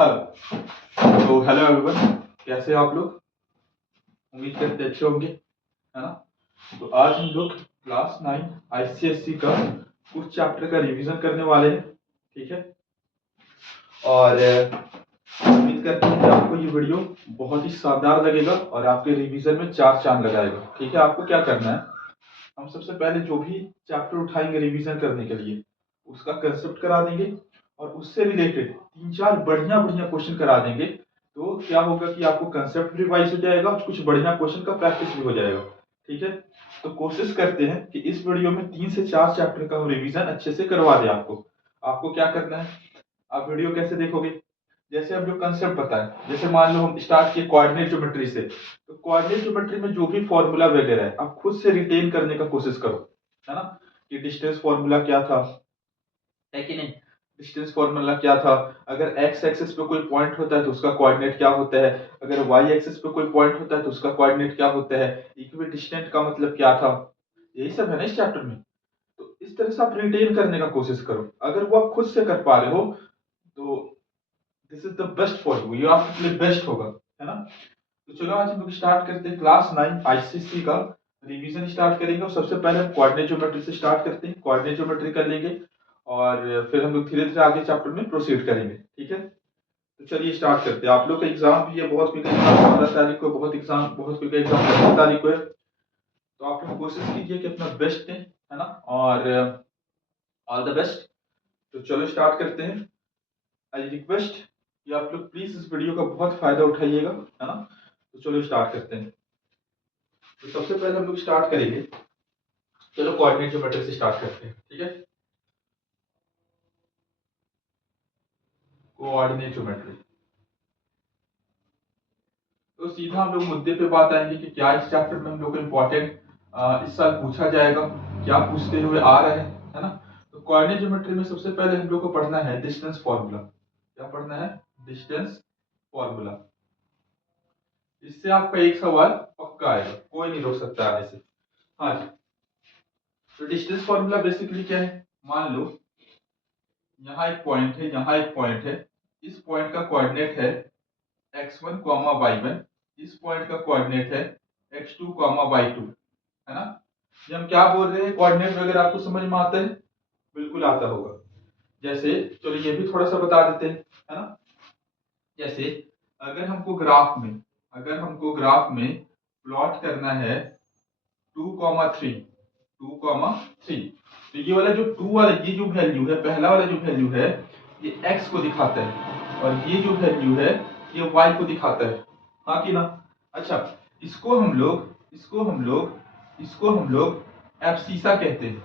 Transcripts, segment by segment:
Hello. तो hello everyone, कैसे हैं आप लोग? उम्मीद करते अच्छे होंगे, है ना। तो आज हम लोग क्लास 9 आईसीएससी का कुछ चैप्टर का रिवीजन करने वाले हैं, ठीक है। और उम्मीद करते हैं कि आपको ये वीडियो बहुत ही शानदार लगेगा और आपके रिवीजन में चार चांद लगाएगा, ठीक है। आपको क्या करना है, हम सबसे पहले जो भी चैप्टर उठाएंगे रिवीजन करने के लिए उसका कंसेप्ट करा देंगे और उससे रिलेटेड तीन चार बढ़िया बढ़िया क्वेश्चन करा देंगे। तो क्या होगा कि आपको कंसेप्ट भी रिवाइज हो जाएगा और कुछ बढ़िया क्वेश्चन का प्रैक्टिस भी हो जाएगा, ठीक है। तो कोशिश करते हैं कि इस वीडियो में 3 से 4 चैप्टर का हम रिवीजन अच्छे से करवा दें आपको। आपको क्या करना है, आप वीडियो कैसे देखोगे, जैसे हम जो कंसेप्ट बताएं, जैसे मान लो हम स्टार्ट किए कोऑर्डिनेट ज्योमेट्री से, तो कोऑर्डिनेट ज्योमेट्री में जो भी फॉर्मूला वगैरह है आप खुद से रिटेन करने का कोशिश करो, है ना। कि डिस्टेंस फॉर्मूला क्या था, है कि नहीं। डिस्टेंस फॉर्मूला क्या था, अगर एक्स एक्सिस पे कोई पॉइंट होता है तो उसका कोऑर्डिनेट क्या होता है, अगर वाई एक्सिस पे कोई पॉइंट होता है तो उसका कोऑर्डिनेट क्या होता है, इक्विडिस्टेंट का मतलब क्या था, यही सब है ना इस चैप्टर में। तो इस तरह से आप रिटेन करने का कोशिश करो। अगर वो आप खुद से कर पा रहे हो तो this is the best for you, ये आपके लिए बेस्ट होगा, है ना। तो चलो आज हम लोग स्टार्ट करते हैं क्लास 9 आईसीएससी का रिवीजन स्टार्ट करेंगे। और सबसे पहले हम कोऑर्डिनेट ज्योमेट्री से स्टार्ट करते हैं, कोऑर्डिनेट ज्योमेट्री कर लेंगे और फिर हम लोग धीरे धीरे आगे चैप्टर में प्रोसीड करेंगे, ठीक है। तो चलिए स्टार्ट करते हैं। आप लोग का एग्जाम भी है, बहुत क्विक एग्जाम 15 तारीख को, बहुत क्विक एग्जाम 15 तारीख को है। तो आप लोग कोशिश कीजिए कि अपना बेस्ट दें, है ना। और ऑल द बेस्ट। तो चलो स्टार्ट करते हैं। आई रिक्वेस्ट कि आप लोग प्लीज इस वीडियो का बहुत फायदा उठाइएगा, है ना। तो चलो स्टार्ट करते हैं। तो सबसे पहले हम लोग स्टार्ट करेंगे, चलो कोऑर्डिनेट ज्योमेट्री से स्टार्ट करते हैं, ठीक है। कोऑर्डिनेट ज्योमेट्री, तो सीधा हम लोग मुद्दे पे बात आएंगे कि क्या इस चैप्टर में हम लोग को इम्पोर्टेंट इस साल पूछा जाएगा, क्या पूछते हुए आ रहे हैं, है ना। तो कोऑर्डिनेट ज्योमेट्री में सबसे पहले हम लोग को पढ़ना है डिस्टेंस फॉर्मूला। क्या पढ़ना है, डिस्टेंस फॉर्मूला। इससे आपका एक सवाल पक्का आएगा, कोई नहीं रोक सकता आने से। हाँ जी। तो डिस्टेंस फॉर्मूला बेसिकली क्या है, मान लो यहाँ एक पॉइंट है, यहाँ एक पॉइंट है, इस पॉइंट का कोऑर्डिनेट है x1 y1, इस पॉइंट का कोऑर्डिनेट है x2 y2, है ना। ये हम क्या बोल रहे हैं, कोऑर्डिनेट वगैरह आपको समझ में आता है, बिल्कुल आता होगा। जैसे चलो ये भी थोड़ा सा बता देते हैं, है ना। जैसे अगर हमको ग्राफ में, अगर हमको ग्राफ में प्लॉट करना है 2,3, 2,3, तो ये वाला जो 2 वाला ये जो वैल्यू है, पहला वाला जो वैल्यू है ये x को दिखाता है और ये जो वैल्यू है ये y को दिखाता है, हाँ कि ना। अच्छा, इसको हम लोग इसको हम लोग इसको हम लोग एब्सिसा कहते हैं,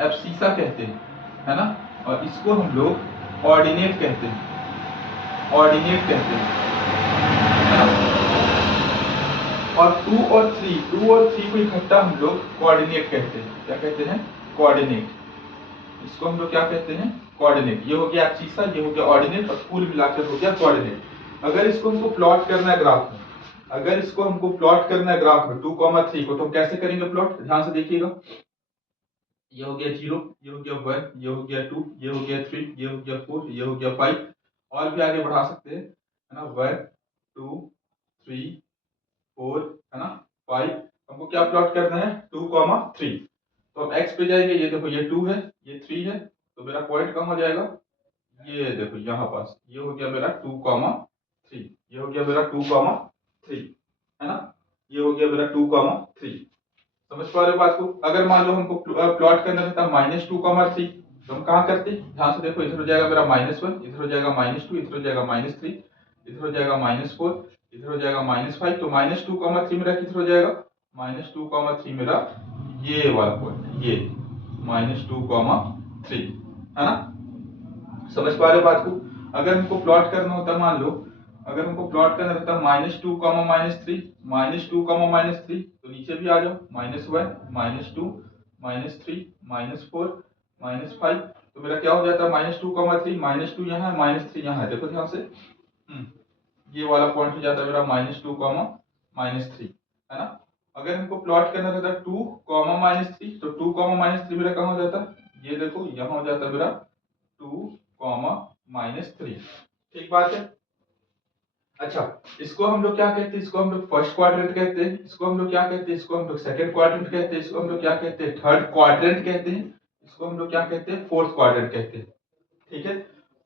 एब्सिसा कहते हैं, है ना। और इसको हम लोग ऑर्डिनेट कहते हैं, ऑर्डिनेट कहते हैं, है ना। और 2 और 3 को इकट्ठा हम लोग कोऑर्डिनेट कहते हैं, क्या कहते हैं, कोऑर्डिनेट। इसको हम लोग क्या कहते हैं, कोऑर्डिनेट। ये हो गया एब्सिसा, ये हो गया ऑर्डिनेट और कुल मिलाकर हो गया कोऑर्डिनेट। अगर इसको हमको प्लॉट करना है ग्राफ में, अगर इसको हमको प्लॉट करना है ग्राफ में 2,3 को, तो हम कैसे करेंगे प्लॉट, ध्यान से देखिएगा। ये हो गया 0, ये हो गया 1, ये हो गया 2, ये हो गया 3, ये हो गया 4, ये हो गया 5, और भी आगे बढ़ा सकते हैं, है ना। 1 2 3 4, है ना, 5। हमको क्या प्लॉट करना है, 2,3। तो अब x पे जाएंगे, ये देखो ये 2 है, ये 3 है, तो मेरा पॉइंट कहाँ हो जाएगा, ये देखो यहाँ पास, ये हो गया मेरा 2,3, ये हो गया मेरा 2,3, है ना। ये हो गया मेरा 2,3। समझ पा रहे हो बात को। अगर मान लो हमको प्लॉट करना था -2,3, तो हम कहाँ करते, ध्यान से देखो, इधर हो जाएगा मेरा -1, इधर हो जाएगा -2, इधर हो जाएगा -3, इधर हो जाएगा -4, इधर हो जाएगा -5। तो -2,3 मेरा किधर हो जाएगा, -2,3 मेरा ये वाला पॉइंट, ये -2,3, है ना। समझ पा रहे हो बात को। अगर हमको प्लॉट करना होता, मान लो अगर हमको प्लॉट करना रहता -2, -3, -2, -3, तो नीचे भी आ जाओ, -1, -2, -3, -4, -5। तो मेरा क्या हो जाता है, -2,3, -2 यहाँ है, -3 यहाँ है, देखो ध्यान से। ये वाला पॉइंट हो जाता है मेरा -2, -3, है ना। अगर हमको प्लॉट करना रहता 2, -3, तो 2, -3 मेरा कहाँ हो जाता, ये देखो यहाँ हो जाता मेरा 2, -3। ठीक बात है। अच्छा, इसको हम लोग क्या कहते हैं? इसको हम लोग फर्स्ट क्वाड्रेंट कहते हैं। इसको हम लोग क्या कहते हैं? इसको हम लोग सेकंड क्वाड्रेंट कहते हैं। इसको हम लोग क्या कहते हैं? थर्ड क्वाड्रेंट कहते हैं। इसको हम लोग क्या कहते हैं? फोर्थ क्वाड्रेंट कहते हैं। ठीक है,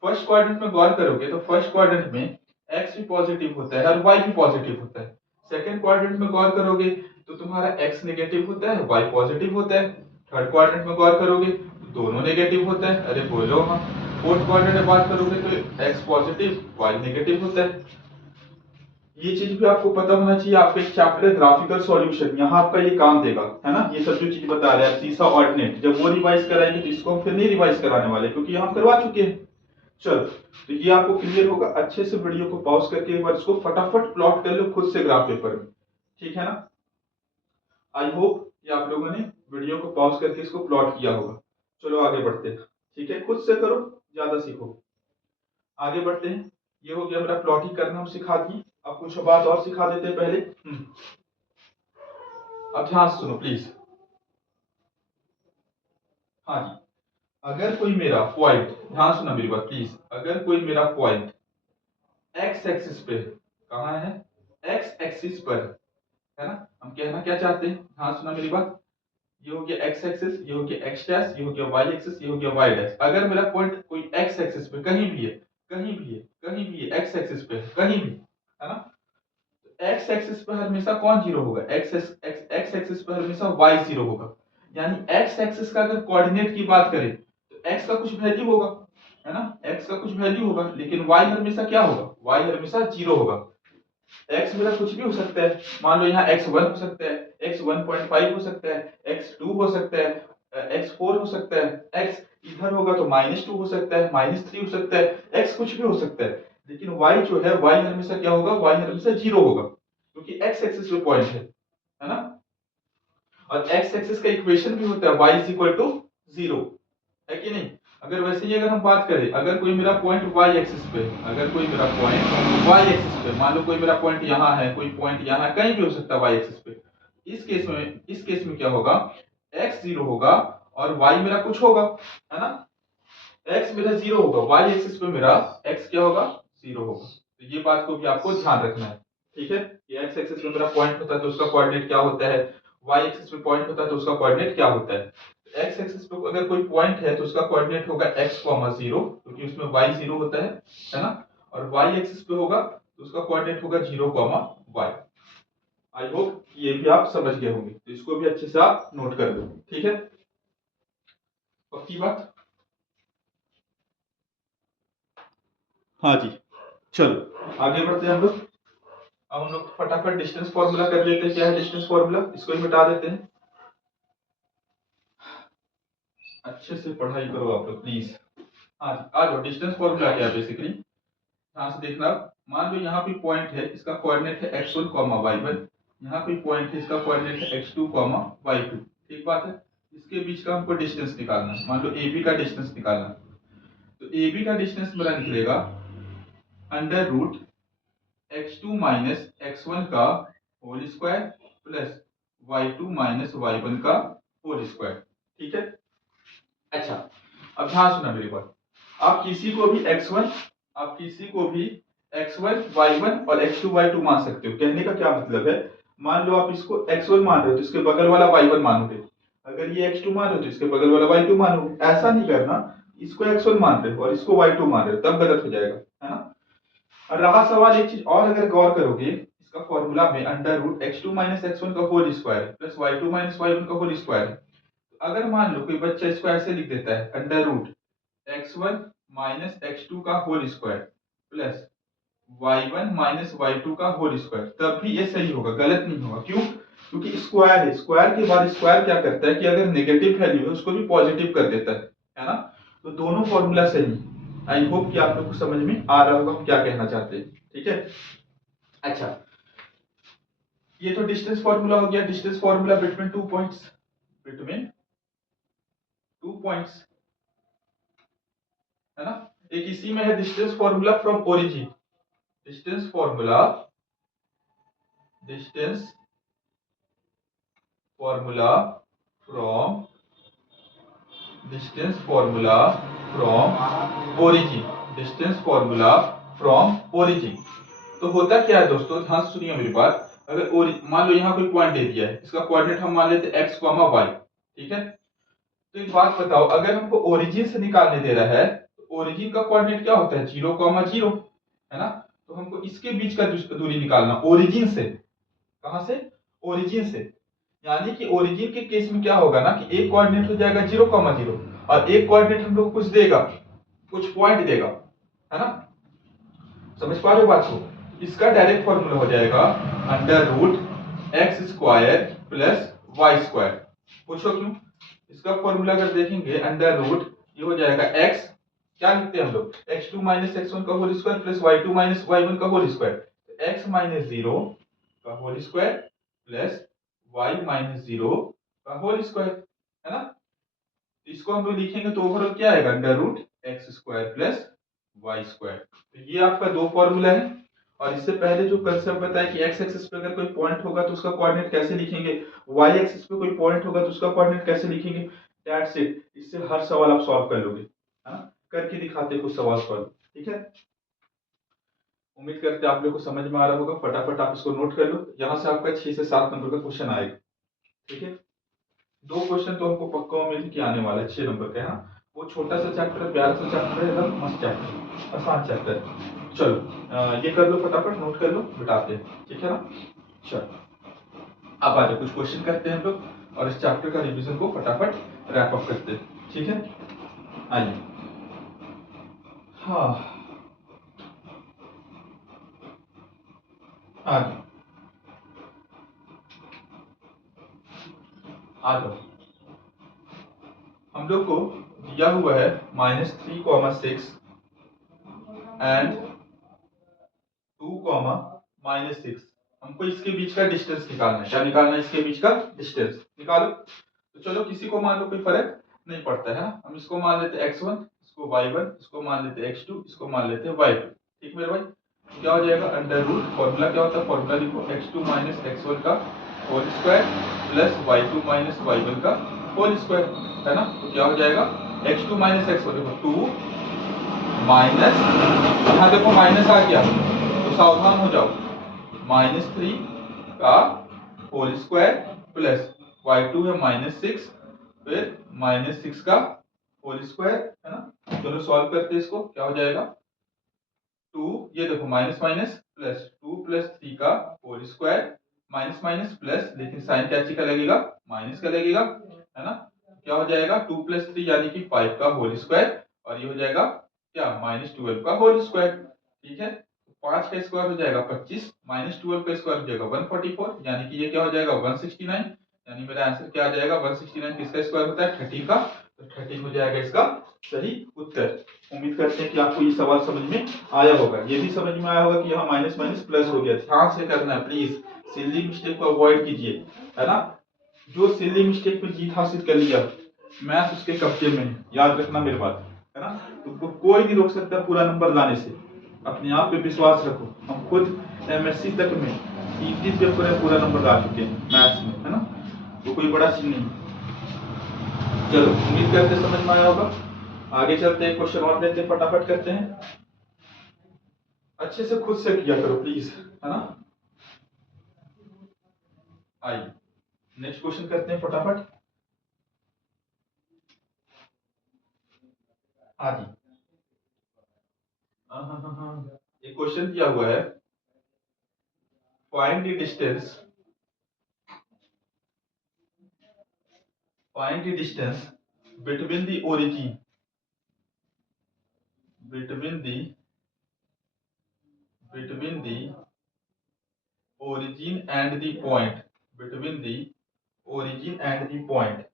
फर्स्ट क्वाड्रेंट में गौर करोगे तो फर्स्ट क्वाड्रेंट में एक्स भी पॉजिटिव होता है और वाई भी पॉजिटिव होता है। सेकंड क्वाड्रेंट में गौर करोगे तो तुम्हारा एक्स नेगेटिव होता है, वाई पॉजिटिव होता है। थर्ड क्वाड्रेंट में गौर करोगे तो दोनों नेगेटिव होता है। अरे बोलो हाँ। फोर्थ क्वाड्रेंट में बात करोगे तो एक्स पॉजिटिव, वाई नेगेटिव होता है। ये चीज भी आपको पता होना चाहिए। आपका एक चैप्टर है ग्राफिकल सॉल्यूशन, यहाँ आपका ये काम देगा, है ना। ये सब जो चीज बता रहे हैं सीसा ऑर्डिनेट, जब वो रिवाइज कराएंगे तो इसको हम फिर नहीं रिवाइज कराने वाले, क्योंकि हम करवा चुके हैं। चलो, तो ये आपको क्लियर होगा। अच्छे से वीडियो को पॉज करके एक बार इसको फटाफट प्लॉट कर लो खुद से ग्राफ पेपर में, ठीक है ना। आई होप कि आप लोगों ने वीडियो को पॉज करके इसको प्लॉट किया होगा। चलो आगे बढ़ते हैं, ठीक है। खुद से करो, ज्यादा सीखो। आगे बढ़ते हैं। ये हो गया मेरा प्लॉटिंग करना हम सिखा दिए। अब कुछ बात और सिखा देते हैं पहले। अब ध्यान से सुनो प्लीज। हाँ जी, अगर कोई मेरा पॉइंट, ध्यान सुनो मेरी बात प्लीज, अगर कोई मेरा पॉइंट एक्स एक्सिस पे, कहाँ है? एक्स एक्सिस पर, है ना। हम कहना क्या चाहते हैं? ध्यान सुना मेरी बात। ये हो गया एक्स एक्सिस, ये हो गया एक्स डैश, ये हो गया वाई एक्सिस, ये हो गया वाई डैश। अगर मेरा पॉइंट कोई एक्स एक्सिस पे कहीं भी है, कहीं भी है, कहीं भी है, एक्स एक्सिस पे कहीं भी, है ना। एक्स एक्सिस पर हमेशा कौन जीरो होगा? एक्स एक्सिस पर हमेशा वाई जीरो होगा। यानी एक्स एक्सिस का अगर कोऑर्डिनेट की बात करें तो एक्स का कुछ वैल्यू होगा, है ना। एक्स का कुछ वैल्यू होगा, लेकिन वाई हमेशा क्या होगा? वाई हमेशा जीरो होगा। एक्स मेरा कुछ भी हो सकता है। मान लो यहाँ एक्स वन हो सकता है, एक्स 1.5 हो सकता है, एक्स टू हो सकता है, एक्स फोर हो सकता है, एक्स इधर होगा तो -2 हो सकता है, -3 हो सकता है, एक्स कुछ भी हो सकता है। लेकिन वाई जो है, वाई हमेशा क्या होगा? वाई हमेशा जीरो होगा, क्योंकि एक्स एक्सिस पे पॉइंट है ना। और एक्स एक्सिस का इक्वेशन भी होता है Y is equal to zero, है कि नहीं। अगर वैसे ही अगर हम बात करें, अगर कोई मेरा पॉइंट वाई एक्सिस पे, अगर कोई मेरा पॉइंट वाई एक्सिस पे, मान लो कोई मेरा पॉइंट यहाँ है, कोई पॉइंट यहाँ है, कहीं भी हो सकता है वाई एक्सिस पे। इस केस में क्या होगा? एक्स जीरो होगा और वाई मेरा कुछ होगा, है ना। एक्स मेरा जीरो होगा, वाई एक्सिस पे मेरा एक्स क्या होगा? जीरो होगा। तो ये बात को भी आपको ध्यान रखना है, ठीक है। कि एक्स एक्सिस पे मेरा पॉइंट होता है तो उसका कोऑर्डिनेट क्या होता है, वाई एक्सिस पे पॉइंट होता है तो उसका कोऑर्डिनेट क्या होता है। एक्स एक्सिस पे अगर कोई पॉइंट है तो उसका कोऑर्डिनेट होगा x, जीरो, क्योंकि उसमें y जीरो होता है ना। और y एक्सिस पे होगा तो उसका कोऑर्डिनेट होगा 0, y। आई होप ये भी आप समझ गए होंगे, तो इसको भी अच्छे से आप नोट कर लो, ठीक है। पक्की बात। हाँ जी, चलो आगे बढ़ते हैं हम लोग। अब हम लोग फटाफट डिस्टेंस फॉर्मूला कर लेते हैं। क्या है डिस्टेंस फॉर्मूला? इसको ही मिटा देते हैं। अच्छे से पढ़ाई करो आप लोग प्लीज। हाँ जी, आ जाओ। डिस्टेंस फॉर्मूला क्या है बेसिकली, ध्यान से देखना। मान लो यहाँ पे पॉइंट है, इसका कोऑर्डिनेट है x1, y1। यहाँ पे पॉइंट है, इसका कोऑर्डिनेट है x2, y2। ठीक बात है। इसके बीच का हमको डिस्टेंस निकालना है। मान लो AB का डिस्टेंस निकालना है, तो AB का डिस्टेंस मेरा निकलेगा under root x2 minus x1 का whole square plus y2 minus y1 का होल स्क्वायर, ठीक है। अच्छा, अब ध्यान सुना मेरी बात। आप किसी को भी x1, आप किसी को भी x1 y1 और x2 y2 मान सकते हो। कहने का क्या मतलब है? मान लो आप इसको x1 मान रहे हो तो इसके बगल वाला y1 मानोगे। अगर ये x2 मान रहे हो तो इसके बगल वाला y2 मानोगे। ऐसा नहीं करना, इसको x1 मान रहे हो और इसको y2 मान रहे हो, तब गलत हो जाएगा, है ना। और रहा सवाल एक चीज और, अगर गौर करोगे इसका फॉर्मूला में under root x2 minus x1 का whole square plus y2 minus y1 का होल स्क्वायर। अगर मान लो कोई बच्चा इसको ऐसे लिख देता है under root x1 minus x2 का whole square plus y1 minus y2 का होल स्क्वायर, तब भी ये सही होगा, गलत नहीं होगा। क्यों? क्योंकि स्क्वायर है, स्क्वायर के बाद स्क्वायर क्या करता है कि अगर नेगेटिव वैल्यू है उसको भी पॉजिटिव कर देता है ना। तो दोनों फॉर्मूला सही। आई होप कि आप लोग को समझ में आ रहा होगा हम क्या कहना चाहते हैं, ठीक है। अच्छा, ये तो डिस्टेंस फॉर्मूला हो गया। Distance formula between two points, between two points, है ना। एक इसी में है distance formula from origin. Distance formula, distance formula from, distance formula from origin, distance formula from origin. तो होता क्या है दोस्तों, ध्यान से सुनिए मेरी बात। अगर मान लो यहाँ कोई पॉइंट दे दिया है, इसका कोऑर्डिनेट हम मान लेते हैं x, y, ठीक है। तो एक बात बताओ, अगर हमको ओरिजिन से निकालने दे रहा है तो ओरिजिन का कोऑर्डिनेट क्या होता है, 0, 0, है ना। तो हमको इसके बीच का दूरी निकालना ओरिजिन से। कहां से, ओरिजिन से। यानी कि ओरिजिन के केस में क्या होगा ना कि एक कोऑर्डिनेट हो जाएगा 0, 0 और एक कोऑर्डिनेट हम लोग कुछ देगा, कुछ पॉइंट देगा, है ना। समझ पा रहे हो बात को। इसका डायरेक्ट फॉर्मूला हो जाएगा √x² प्लस y²। पूछो क्यों। इसका फॉर्मूला अगर देखेंगे ये हो जाएगा x, क्या लिखते हैं हम लोग, x2 माइनस x1 का whole square plus y2 minus y1 का होल स्क्वायर। x माइनस 0 का whole square plus y minus 0 का होल स्क्वायर, है ना। इसको हम लोग लिखेंगे तो ओवरऑल क्या आएगा, √x² प्लस y²। तो ये आपका दो फॉर्मूला है। और इससे पहले जो कंसेप्ट बताया कि x एक्सिस पे अगर कोई पॉइंट होगा तो उसका कोऑर्डिनेट कैसे लिखेंगे, y एक्सिस पे कोई पॉइंट होगा तो उसका कोऑर्डिनेट कैसे लिखेंगे, दैट्स इट। इससे हर सवाल आप सॉल्व कर लोगे, है ना। करके दिखाते हैं कुछ सवाल सॉल्व, ठीक है। उम्मीद करते हैं आप लोग को समझ में आ रहा होगा। फटाफट आप इसको नोट कर लो, यहाँ से आपका 6 से 7 नंबर का क्वेश्चन आएगा, ठीक है। दो क्वेश्चन तो हमको पक्का उम्मीद कि आने वाला है 6 नंबर का, है ना। वो छोटा सा चैप्टर है, प्यारा सा चैप्टर है, एकदम मस्त चैप्टर, आसान चैप्टर है। चलो ये कर लो, फटाफट नोट कर लो, बिठाते हैं, ठीक है ना। चलो अब आ जाओ, कुछ क्वेश्चन करते हैं हम लोग और इस चैप्टर का रिवीजन को फटाफट रैप अप करते हैं, ठीक है। आइए, हाँ आ जाओ, आ जाओ। हम लोग को दिया हुआ है -3, 6 एंड 2, -6। हमको इसके बीच का डिस्टेंस निकालना है। क्या निकालना है, इसके बीच का डिस्टेंस निकालो। तो चलो किसी को मान लो कोई फर्क नहीं पड़ता है ना। हम इसको मान लेते हैं x1, इसको y1, इसको मान लेते हैं x2, इसको मान लेते हैं y2। ठीक मेरे भाई, तो क्या हो जाएगा, फॉर्मूला क्या होता है, फॉर्मूला लिखो x2 माइनस x1 का whole square plus y2 minus y1 का होल स्क्वायर, है ना। तो क्या हो जाएगा, x2 माइनस x1, देखो 2 माइनस, यहाँ देखो माइनस आ गया तो सावधान हो जाओ, -3 का होल स्क्वायर प्लस y2 है -6, फिर -6 का होल स्क्वायर, है ना। चलो सॉल्व करते हैं इसको, क्या हो जाएगा 2, ये देखो माइनस माइनस प्लस 2 प्लस 3 का whole square minus minus plus, लेकिन साइन क्या का लगेगा, माइनस का लगेगा, है ना। क्या हो जाएगा 2 प्लस 3 यानी कि 5 का होल स्क्वायर और ये हो जाएगा क्या, -12 का होल स्क्वायर, ठीक है। 5 का स्क्वायर हो जाएगा 25, -12 का स्क्वायर हो जाएगा 144, यानी कि ये क्या हो जाएगा 169। यानी मेरा आंसर क्या आ जाएगा 169, किसका स्क्वायर होता है 30 का, तो 30 हो जाएगा इसका सही उत्तर। उम्मीद करते हैं कि आपको ये सवाल समझ में आया होगा। ये भी समझ में आया होगा कि यहाँ माइनस माइनस प्लस हो गया। ध्यान से करना है प्लीज, सिली मिस्टेक को अवॉइड कीजिए, है ना। जो सिली मिस्टेक पे जीत हासिल कर लिया, मैथ उसके कब्जे में है, याद रखना मेरी बात, है ना। तुमको कोई नहीं रोक सकता पूरा नंबर लाने से, अपने आप पे विश्वास रखो। हम खुद MSc तक में 30 पेपर में पूरा नंबर ला चुके हैं मैथ्स में, है ना। वो कोई बड़ा चीज नहीं। चलो उम्मीद करते समझ में आया होगा। आगे चलते हैं, क्वेश्चन और लेते हैं, फटाफट करते हैं। अच्छे से खुद से किया करो प्लीज, है ना। आइए नेक्स्ट क्वेश्चन करते हैं फटाफट। हाँ जी, एक क्वेश्चन दिया हुआ है, find the distance, find the distance between the origin, between the between the origin and the point, between the origin and the point।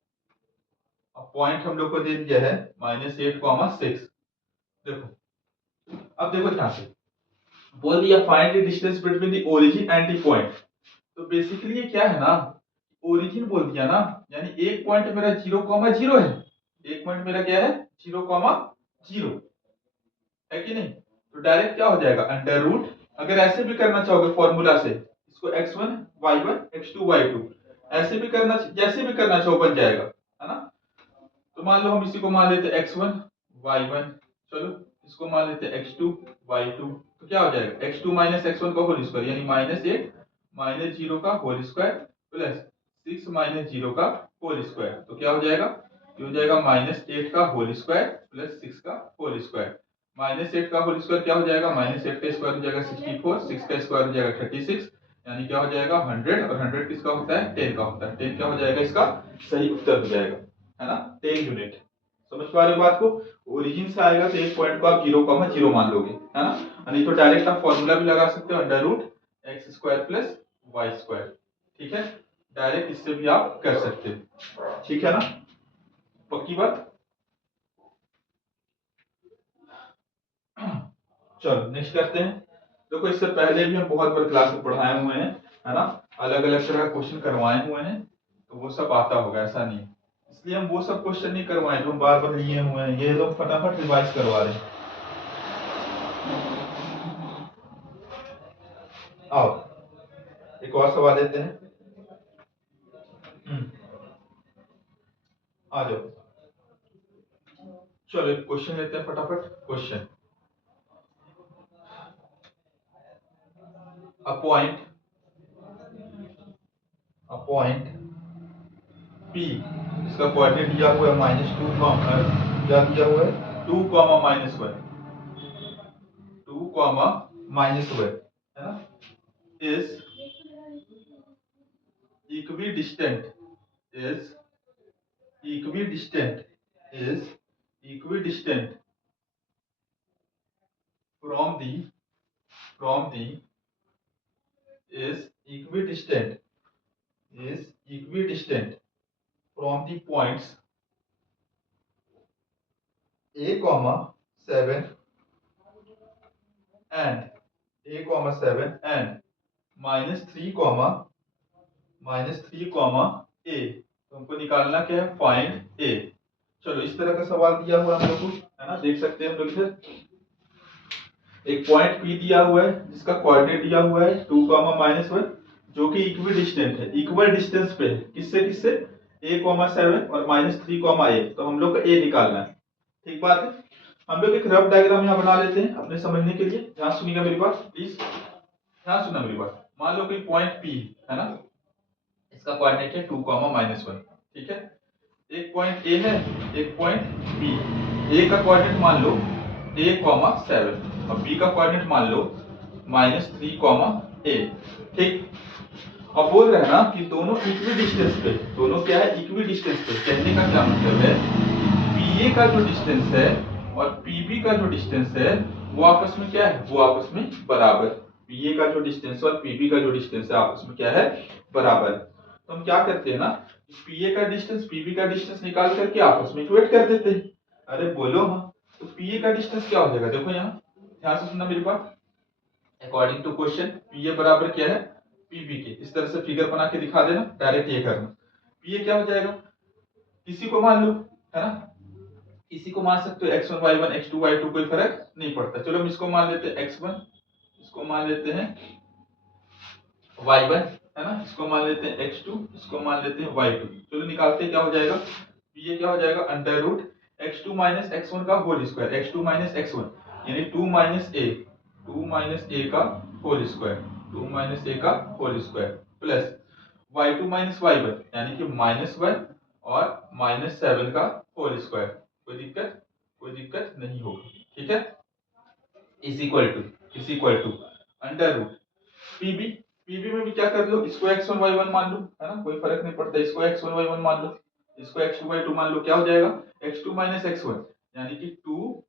अब पॉइंट हम लोग को दे दिया है -8, 6। देखो अब देखो ध्यान से, बोल दिया find the distance between the origin and the point. तो बेसिकली ये क्या है ना, ओरिजिन बोल दिया ना, यानी एक पॉइंट मेरा 0, 0 है। एक पॉइंट मेरा क्या है 0, 0 है कि नहीं। तो डायरेक्ट क्या हो जाएगा √ अगर ऐसे भी करना चाहोगे फॉर्मूला से, इसको x1 y1 x2 y2 ऐसे भी करना, जैसे भी करना चाहो बन जाएगा, है ना। तो मान लो हम इसी को मान लेते x1 y1, चलो इसको मान लेते x2 y2। तो क्या हो जाएगा x2 माइनस x1 का होल स्क्वायर यानी -8 माइनस 0 का होल स्क्वायर प्लस 6 माइनस 0 का होल स्क्वायर। तो क्या हो जाएगा, ये हो जाएगा -8 का होल स्क्वायर प्लस 6 का होल स्क्वायर। -8 का होल स्क्वायर क्या हो जाएगा, -8 का स्क्वायर हो जाएगा 64, 6 का स्क्वायर हो जाएगा 36, यानी क्या हो जाएगा 100, और 100 किसका होता है, 10 का होता है। 10 क्या हो जाएगा, इसका सही उत्तर हो जाएगा, है ना, 10 यूनिट। समझ पा रहे हो बात को। ओरिजिन से आएगा तो एक पॉइंट को आप 0,0 मान लोगे, है ना, नहीं तो डायरेक्ट आप फॉर्मूला भी लगा सकते हो, √x² प्लस y²। ठीक है, डायरेक्ट इससे भी आप कर सकते हो। ठीक है ना, पक्की बात। चलो नेक्स्ट करते हैं। देखो इससे पहले भी हम बहुत बार क्लास में पढ़ाए हुए हैं, है ना, अलग अलग तरह का क्वेश्चन करवाए हुए हैं, तो वो सब आता होगा, ऐसा नहीं। इसलिए हम वो सब क्वेश्चन नहीं करवाए जो हम बार बार लिए हुए हैं, ये लोग फटाफट रिवाइज करवा रहे हैं। आओ एक और सवाल लेते हैं। आ जाओ, चलो एक क्वेश्चन लेते हैं फटाफट। क्वेश्चन, अ पॉइंट P, इसका कोऑर्डिनेट दिया हुआ है -2, क्या दिया हुआ है 2, -1, 2, -1, है ना, is equidistant, is equidistant, is equidistant from the is equidistant, is equidistant from the points a, 7 and -3, -3, a। तो हमको निकालना क्या है, फाइंड a। चलो इस तरह का सवाल दिया हुआ हम लोग को, है ना, देख सकते हैं हम लोग इधर एक पॉइंट P दिया हुआ है जिसका कोऑर्डिनेट दिया हुआ है 2, -1, जो कि इक्विडिस्टेंट है, इक्वल डिस्टेंस पे है, किससे किससे, a, 7 और -3, a। तो हम लोग को a निकालना है। ठीक बात है, हम लोग एक रफ डायग्राम यहाँ बना लेते हैं अपने समझने के लिए। ध्यान सुनिएगा मेरी बात प्लीज, ध्यान सुनना मेरी बात। मान लो कोई पॉइंट P है ना, इसका कोऑर्डिनेट है 2, -1। ठीक है, एक पॉइंट A है, एक पॉइंट B। A का कोऑर्डिनेट मान लो a, 7 और B का कोऑर्डिनेट मान लो -3, a। ठीक, अब बोल रहे हैं ना कि दोनों इक्वी डिस्टेंस पे, दोनों क्या है, इक्वी डिस्टेंस पे। कहने का क्या मतलब है, PA का जो डिस्टेंस है और PB का जो डिस्टेंस है वो आपस में क्या है, वो आपस में बराबर। PA का जो डिस्टेंस और PB का जो डिस्टेंस है आपस में क्या है, बराबर। तो हम क्या करते हैं ना, PA का डिस्टेंस PB का डिस्टेंस निकाल करके आपस में इक्वेट कर देते हैं। अरे बोलो हाँ, तो PA का डिस्टेंस क्या हो जाएगा, देखो यहाँ ध्यान से सुनना मेरी बात। अकॉर्डिंग टू क्वेश्चन PA बराबर क्या है, PB के। इस तरह से फिगर बना के दिखा देना, डायरेक्ट ये करना। PA क्या हो जाएगा, किसी को मान लो, है ना, किसी को मान सकते हो x1 y1 x2 y2, कोई फर्क नहीं पड़ता। चलो हम इसको मान लेते हैं x1, इसको मान लेते हैं y1, है ना, इसको मान लेते हैं x2, इसको मान लेते हैं y2। चलो निकालते हैं, क्या हो जाएगा, ये क्या हो जाएगा, √x2 - x1 का होल स्क्वायर, x2 - x1 यानी 2 - a का होल स्क्वायर, 2 - a का whole square plus y2 - y1 यानी कि -1 और -7 का होल स्क्वायर। कोई दिक्कत, कोई दिक्कत नहीं होगी। ठीक है, is equal to √PB, PB में भी क्या कर लो, इसको x1 y1 मान लो, है ना, कोई फर्क नहीं पड़ता, इसको x1 y1 मान लो, इसको x2 y2 मान लो। क्या हो जाएगा, x2 - x1 यानी कि 2,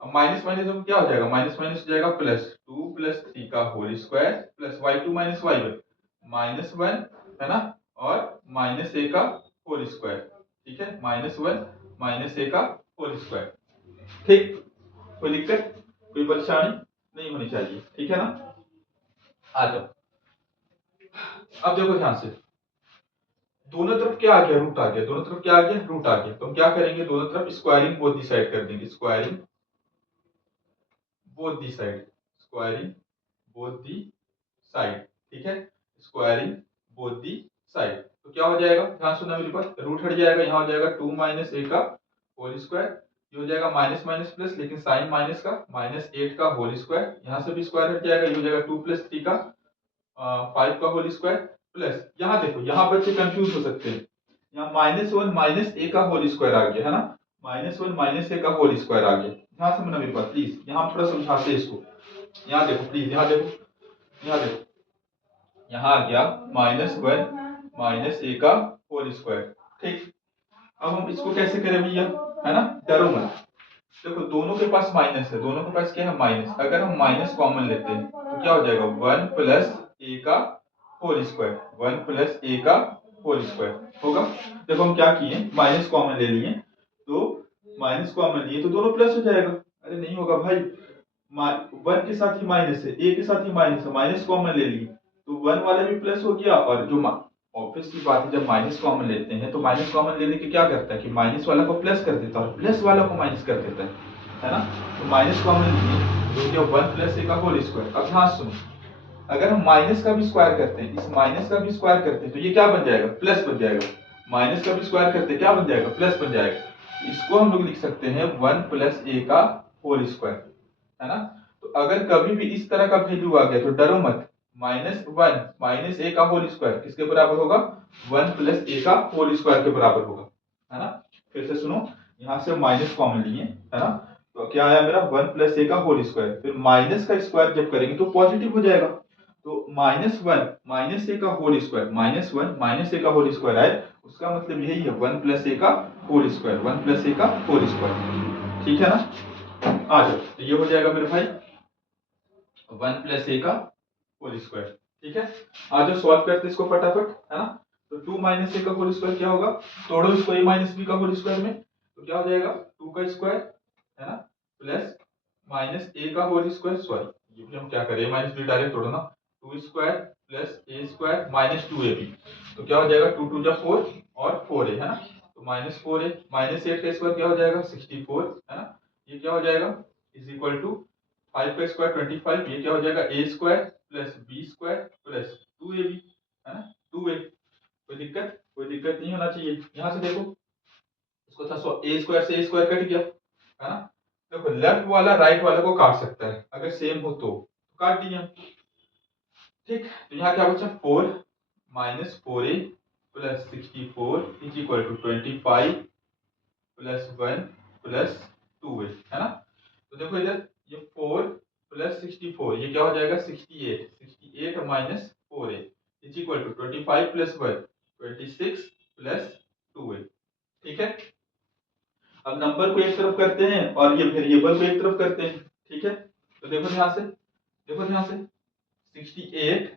माइनस माइनस में क्या हो जाएगा, माइनस माइनस हो जाएगा प्लस, 2 + 3 का whole square plus y2 - y1 -1, है ना, और -a का होल स्क्वायर। ठीक है, -1 -a का होल स्क्वायर। ठीक, कोई दिक्कत, कोई परेशानी नहीं होनी चाहिए। ठीक है ना, आ जाओ। अब देखो ध्यान से, दोनों तरफ क्या आ गया, रूट आ गया, दोनों तरफ क्या आ गया, रूट आ गया। तो हम क्या करेंगे, दोनों तरफ स्क्वायरिंग बोथ दी साइड कर देंगे, squaring both the side, squaring both the side. ठीक है, स्क्वायरिंग बोथ दी साइड। तो क्या हो जाएगा, ध्यान सुनना मेरी बात, रूट हट जाएगा, यहाँ हो जाएगा 2 - a का होल स्क्वायर ये हो जाएगा माइनस माइनस प्लस, लेकिन साइन माइनस का -8 का होल स्क्वायर, यहाँ से भी स्क्वायर हट जाएगा, ये हो जाएगा 2 + 3 का 5 का होल स्क्वायर प्लस, यहाँ देखो यहाँ बच्चे कंफ्यूज हो सकते हैं, यहाँ -1 -a का होल स्क्वायर आ गया है ना, -1 -a का होल स्क्वायर आ गया। यहाँ से मेरे पास प्लीज, यहाँ हम थोड़ा समझाते हैं इसको, यहाँ देखो प्लीज, यहाँ देखो, यहाँ देखो, यहाँ आ गया -1 -a का होल स्क्वायर। ठीक, अब हम इसको कैसे करें भैया, है ना, डरो मत। देखो दोनों के पास माइनस है, दोनों के पास क्या है, माइनस। अगर हम माइनस कॉमन लेते हैं तो क्या हो जाएगा, 1 + a का होल स्क्वायर, 1 + a का होल स्क्वायर होगा। देखो हम क्या किए, माइनस कॉमन ले लिए, तो माइनस कॉमन लिए तो दोनों प्लस हो जाएगा। अरे नहीं होगा भाई, 1 के साथ ही माइनस है, a के साथ ही माइनस है, माइनस कॉमन ले लिए तो 1 वाला भी प्लस हो गया, और जो ऑब्वियसली बात है, जब माइनस कॉमन लेते हैं तो माइनस कॉमन लेने के क्या करता है कि माइनस वाला को प्लस कर देता है और प्लस वाला को माइनस कर देता है ना। तो माइनस कॉमन लिए जो कि 1 + a का होल स्क्वायर। अब ध्यान सुनो, अगर हम माइनस का भी स्क्वायर करते हैं, इस माइनस का भी स्क्वायर करते हैं तो ये क्या बन जाएगा, प्लस बन जाएगा। माइनस का भी स्क्वायर करते हैं, क्या बन जाएगा, प्लस बन जाएगा। इसको हम लोग लिख सकते हैं 1 + a का होल स्क्वायर, है ना। तो अगर कभी भी इस तरह का वैल्यू आ गया तो डरो मत, -1 -a का होल स्क्वायर किसके बराबर होगा, 1 + a का होल स्क्वायर के बराबर होगा, है ना। फिर से सुनो, यहाँ से माइनस कॉमन लिए, है ना, तो क्या आया मेरा 1 + a का होल स्क्वायर, फिर माइनस का स्क्वायर जब करेंगे तो पॉजिटिव हो जाएगा, तो -1 -a का होल स्क्वायर, -1 -a का होल स्क्वायर आए, उसका मतलब यही है 1 + a का होल स्क्वायर, 1 + a का होल स्क्वायर। ठीक है ना, आ जाओ, तो ये हो जाएगा मेरे भाई 1 + a का होल स्क्वायर। ठीक है, आ जाओ सॉल्व करते हैं इसको फटाफट, है ना। तो 2 - a का होल स्क्वायर क्या होगा, तोड़ो इसको a - b का होल स्क्वायर में, तो क्या हो जाएगा 2 का स्क्वायर, है ना, प्लस -a का होल स्क्वायर, सॉरी ये भी हम क्या करें, a - b डायरेक्ट तोड़ो ना, 2 square plus a square -2ab, तो क्या हो जाएगा 2 2 जा 4 और 4a, है ना, तो -4a -8 का स्क्वायर क्या हो जाएगा 64, है ना, ये क्या हो जाएगा इज इक्वल टू 5 का स्क्वायर 25, ये क्या हो जाएगा a square plus b square plus 2ab, है ना, 2a। कोई दिक्कत नहीं होना चाहिए। यहाँ से देखो, इसको था a स्क्वायर से a स्क्वायर कट गया, है ना। देखो लेफ्ट वाला राइट वाला को काट सकता है, अगर सेम हो तो काट दिया। ठीक, तो यहाँ क्या बचा 4 - 4a plus 64 is equal to 25 plus 1 plus 2a, है ना। तो देखो इधर ये 4 प्लस 64, ये क्या हो जाएगा 68 minus 4a is equal to 25 plus 1 26 plus 2a। ठीक है, अब नंबर को एक तरफ करते हैं और ये वेरिएबल को एक तरफ करते हैं। ठीक है, तो देखो ध्यान से, देखो ध्यान से, 68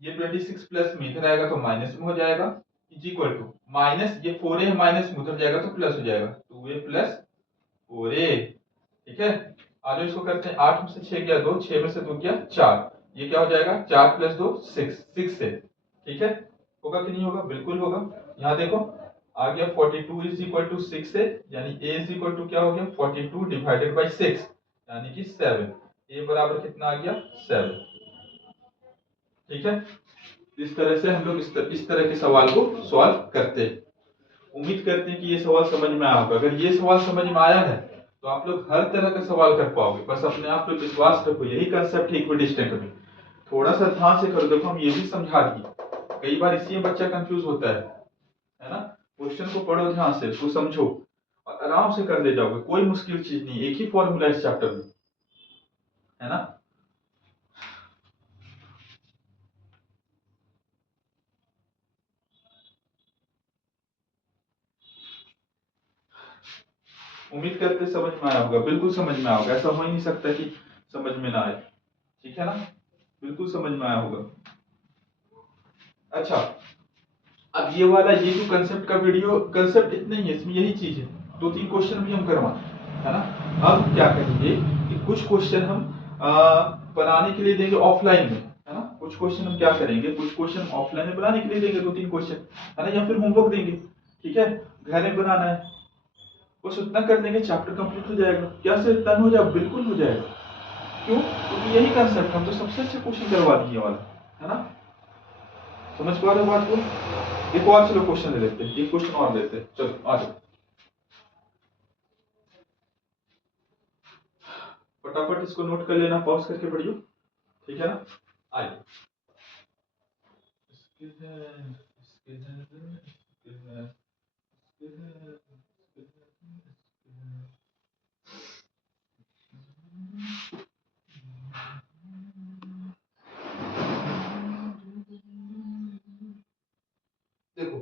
ये 26 प्लस में इधर आएगा तो माइनस में हो जाएगा, इज इक्वल टू माइनस ये 4a है, माइनस में उधर जाएगा तो प्लस हो जाएगा 2a प्लस 4a। ठीक है, आ जाओ इसको करते हैं, 8 में से 6 गया 2, 6 में से 2 गया 4, ये क्या हो जाएगा 4 + 2 6 से। ठीक है, होगा कि नहीं होगा, बिल्कुल होगा। यहाँ देखो आ गया 42 इज इक्वल टू 6 से, यानी a इज इक्वल टू क्या हो गया 42 डिवाइडेड बाई 6 यानी कि 7, a बराबर कितना आ गया 7। ठीक है, इस तरह से हम लोग इस तरह के सवाल को सॉल्व करते हैं। उम्मीद करते हैं कि ये सवाल समझ में आया होगा। अगर ये सवाल समझ में आया है तो आप लोग हर तरह का सवाल कर पाओगे, बस अपने आप पे विश्वास रखो, यही कंसेप्ट है इक्विडिस्टेंट में। थोड़ा सा ध्यान से करो, देखो हम ये भी समझा दिए, कई बार इसी में बच्चा कंफ्यूज होता है ना। क्वेश्चन को पढ़ो ध्यान से, उसको समझो और आराम से कर ले जाओगे, कोई मुश्किल चीज नहीं, एक ही फॉर्मूला इस चैप्टर में, है ना। उम्मीद करते समझ में आया होगा, बिल्कुल समझ में आया होगा, ऐसा हो ही नहीं सकता कि समझ में ना आए। ठीक है ना, बिल्कुल समझ में आया होगा। अच्छा, अब ये वाला ये जो कंसेप्ट का वीडियो, कंसेप्ट इतना ही है, इसमें यही चीज है, 2 3 क्वेश्चन भी हम करवाएं, है ना। अब क्या करेंगे कि कुछ क्वेश्चन हम बनाने के लिए देंगे ऑफलाइन में, है ना। कुछ क्वेश्चन हम क्या करेंगे, कुछ क्वेश्चन ऑफलाइन में बनाने के लिए देंगे 2 3 क्वेश्चन, है ना, या फिर होमवर्क देंगे। ठीक है, घर में बनाना है, बस उतना कर लेंगे, चैप्टर कंप्लीट हो जाएगा। क्या से डन हो जाएगा, बिल्कुल हो जाएगा। क्यों, क्योंकि यही कंसेप्ट हम तो सबसे अच्छा क्वेश्चन करवा दिए वाला, है ना। समझ पा रहे हो बात को। एक और चलो क्वेश्चन ले लेते हैं, एक क्वेश्चन और लेते हैं, चलो आ जाओ। फटाफट इसको नोट कर लेना, पॉज करके पढ़ियो, ठीक है ना। आइए, देखो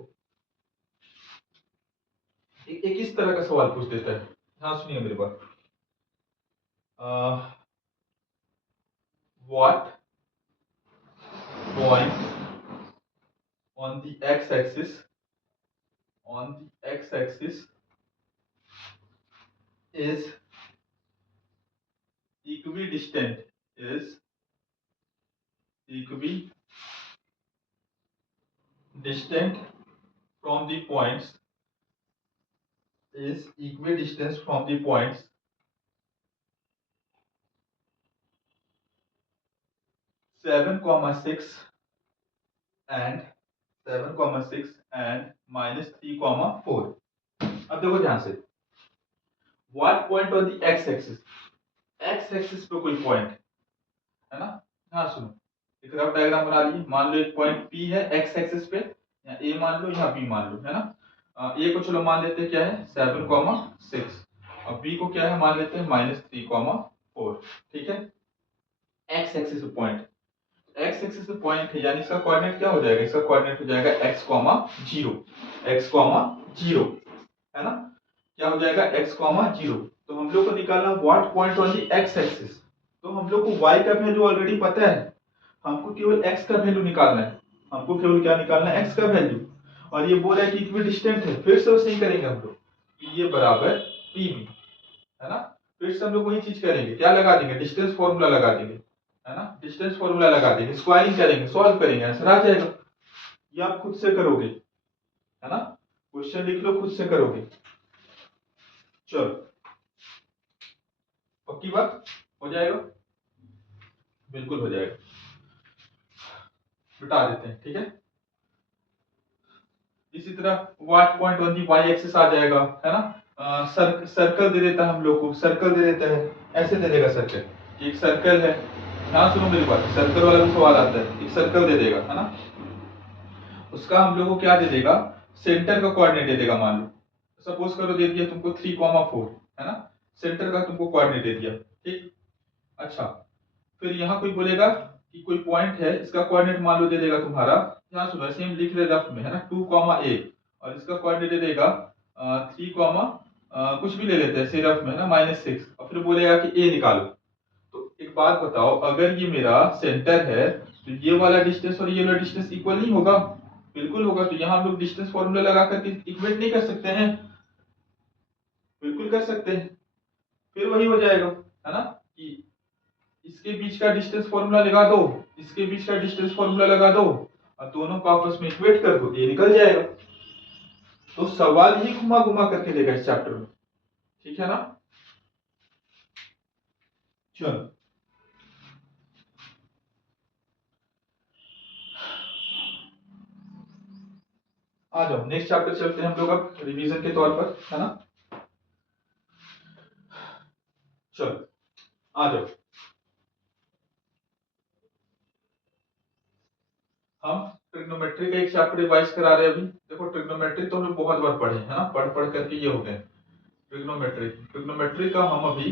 एक इस तरह का सवाल पूछ देता है। हाँ सुनिए मेरी बात। What point on the x-axis is equidistant from the points is equidistant from the points 7,6 and -3,4। अब देखो ध्यान से, what point on the x axis पे कोई पॉइंट है ना। हाँ सुनो, एक रफ डायग्राम बना लीजिए। मान लो एक पॉइंट P है एक्स एक्सिस पे, या A मान लो या B मान लो, है ना। A को चलो मान लेते हैं क्या है 7,6 और B को क्या है मान लेते हैं -3,4, ठीक है। एक्स एक्सिस पे पॉइंट, एक्स एक्सिस पे पॉइंट है, यानी इसका कोऑर्डिनेट क्या हो जाएगा, इसका कोऑर्डिनेट हो जाएगा x,0 x,0, है ना। क्या हो जाएगा x,0। तो हम लोग को निकालना what point on the x axis. तो हम लोग को y का वैल्यू ऑलरेडी पता है, हमको केवल x का वैल्यू निकालना है। हमको केवल क्या निकालना है, x का वैल्यू। और ये बोल रहा है कि इक्विडिस्टेंट है, फिर से वैसे ही करेंगे हम लोग, ये बराबर PB, है ना। फिर से हम लोग वही चीज करेंगे, क्या लगा देंगे, डिस्टेंस फॉर्मूला लगा देंगे, है ना। डिस्टेंस फॉर्मूला लगा देंगे, स्क्वायरिंग करेंगे, सॉल्व करेंगे, आंसर आ जाएगा। ये आप खुद से करोगे, है ना। क्वेश्चन लिख लो, खुद से करोगे। चलो, पक्की बात, हो जाएगा, बिल्कुल हो जाएगा, बिठा देते हैं, ठीक है। इसी तरह what point on the Y axis आ जाएगा, है ना। सर्कल दे देता है हम लोग को, सर्कल दे देता है, ऐसे दे देगा सर्कल, एक सर्कल है। हाँ सुनो मेरी बात, सर्कल वाला भी सवाल आता है, एक सर्कल दे देगा, है ना। उसका हम लोग को क्या दे देगा, सेंटर का कोऑर्डिनेट दे देगा। मान लो सपोज करो दे दिया तुमको 3,4, है ना। सेंटर का तुमको कोऑर्डिनेट दे दिया, ठीक। अच्छा, फिर यहाँ कोई बोलेगा कि कोई पॉइंट है, इसका कोऑर्डिनेट मान लो दे देगा तुम्हारा, यहाँ सुनो ऐसे हम लिख रहे रफ में, है ना, 2,A, और इसका कोऑर्डिनेट दे देगा 3, कुछ भी ले लेते हैं ऐसे रफ में, है ना, -6, और फिर बोलेगा कि A निकालो। तो एक बात बताओ, अगर ये मेरा सेंटर है तो ये वाला डिस्टेंस और ये वाला डिस्टेंस इक्वल नहीं होगा, बिल्कुल होगा। तो यहाँ हम लोग डिस्टेंस फॉर्मूला लगा करके इक्वेट नहीं कर सकते हैं, बिल्कुल कर सकते हैं। फिर वही हो जाएगा, है ना, कि इसके बीच का डिस्टेंस फॉर्मूला लगा दो, इसके बीच का डिस्टेंस फॉर्मूला लगा दो, और दोनों को आपस में इक्वेट कर दो, ये निकल जाएगा। तो सवाल ही घुमा घुमा करके देगा इस चैप्टर में, ठीक है ना। चलो आ जाओ, नेक्स्ट चैप्टर चलते हैं हम लोग अब रिवीजन के तौर पर, है ना। चलो आ जाओ, हम ट्रिग्नोमेट्री का एक चैप्टर रिवाइज करा रहे हैं अभी। देखो ट्रिग्नोमेट्री तो हम लोग बहुत बार पढ़े, है ना, पढ़ पढ़ करके ये हो गए। ट्रिग्नोमेट्री का हम अभी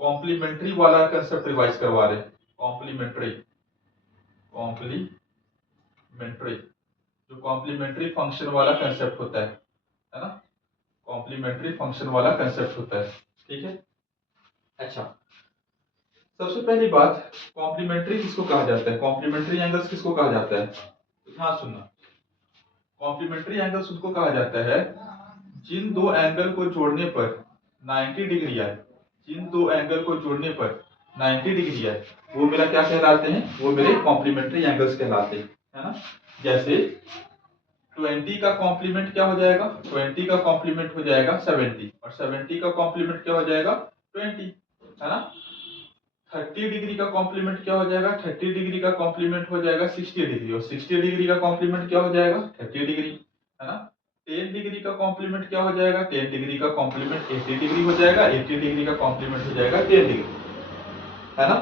कॉम्प्लीमेंट्री वाला कंसेप्ट रिवाइज करवा रहे हैं। कॉम्प्लीमेंट्री जो कॉम्प्लीमेंट्री फंक्शन वाला कंसेप्ट होता है ना, कॉम्प्लीमेंट्री फंक्शन वाला कंसेप्ट होता है, ठीक है। अच्छा, सबसे पहली बात, कॉम्प्लीमेंट्री किसको कहा जाता है, कॉम्प्लीमेंट्री एंगल्स किसको कहा जाता है। हाँ सुनना, कॉम्प्लीमेंट्री एंगल्स उसको कहा जाता है जिन दो एंगल को जोड़ने पर 90 डिग्री आए, जिन दो एंगल को जोड़ने पर 90 डिग्री आए, वो मेरा क्या कहलाते हैं, वो मेरे कॉम्प्लीमेंट्री एंगल्स कहलाते हैं, है ना। जैसे 20 का कॉम्प्लीमेंट क्या हो जाएगा, 20 का कॉम्प्लीमेंट हो जाएगा 70, और 70 का कॉम्प्लीमेंट क्या हो जाएगा 20, है ना। 30 डिग्री का कॉम्प्लीमेंट क्या हो जाएगा, 30 डिग्री का कॉम्प्लीमेंट हो जाएगा 60 डिग्री, और 60 डिग्री का कॉम्प्लीमेंट क्या हो जाएगा 30 डिग्री, है ना। 10 डिग्री का कॉम्प्लीमेंट क्या हो जाएगा, 10 डिग्री का कॉम्प्लीमेंट 80 डिग्री हो जाएगा, 80 डिग्री का कॉम्प्लीमेंट हो जाएगा 10 डिग्री। है ना?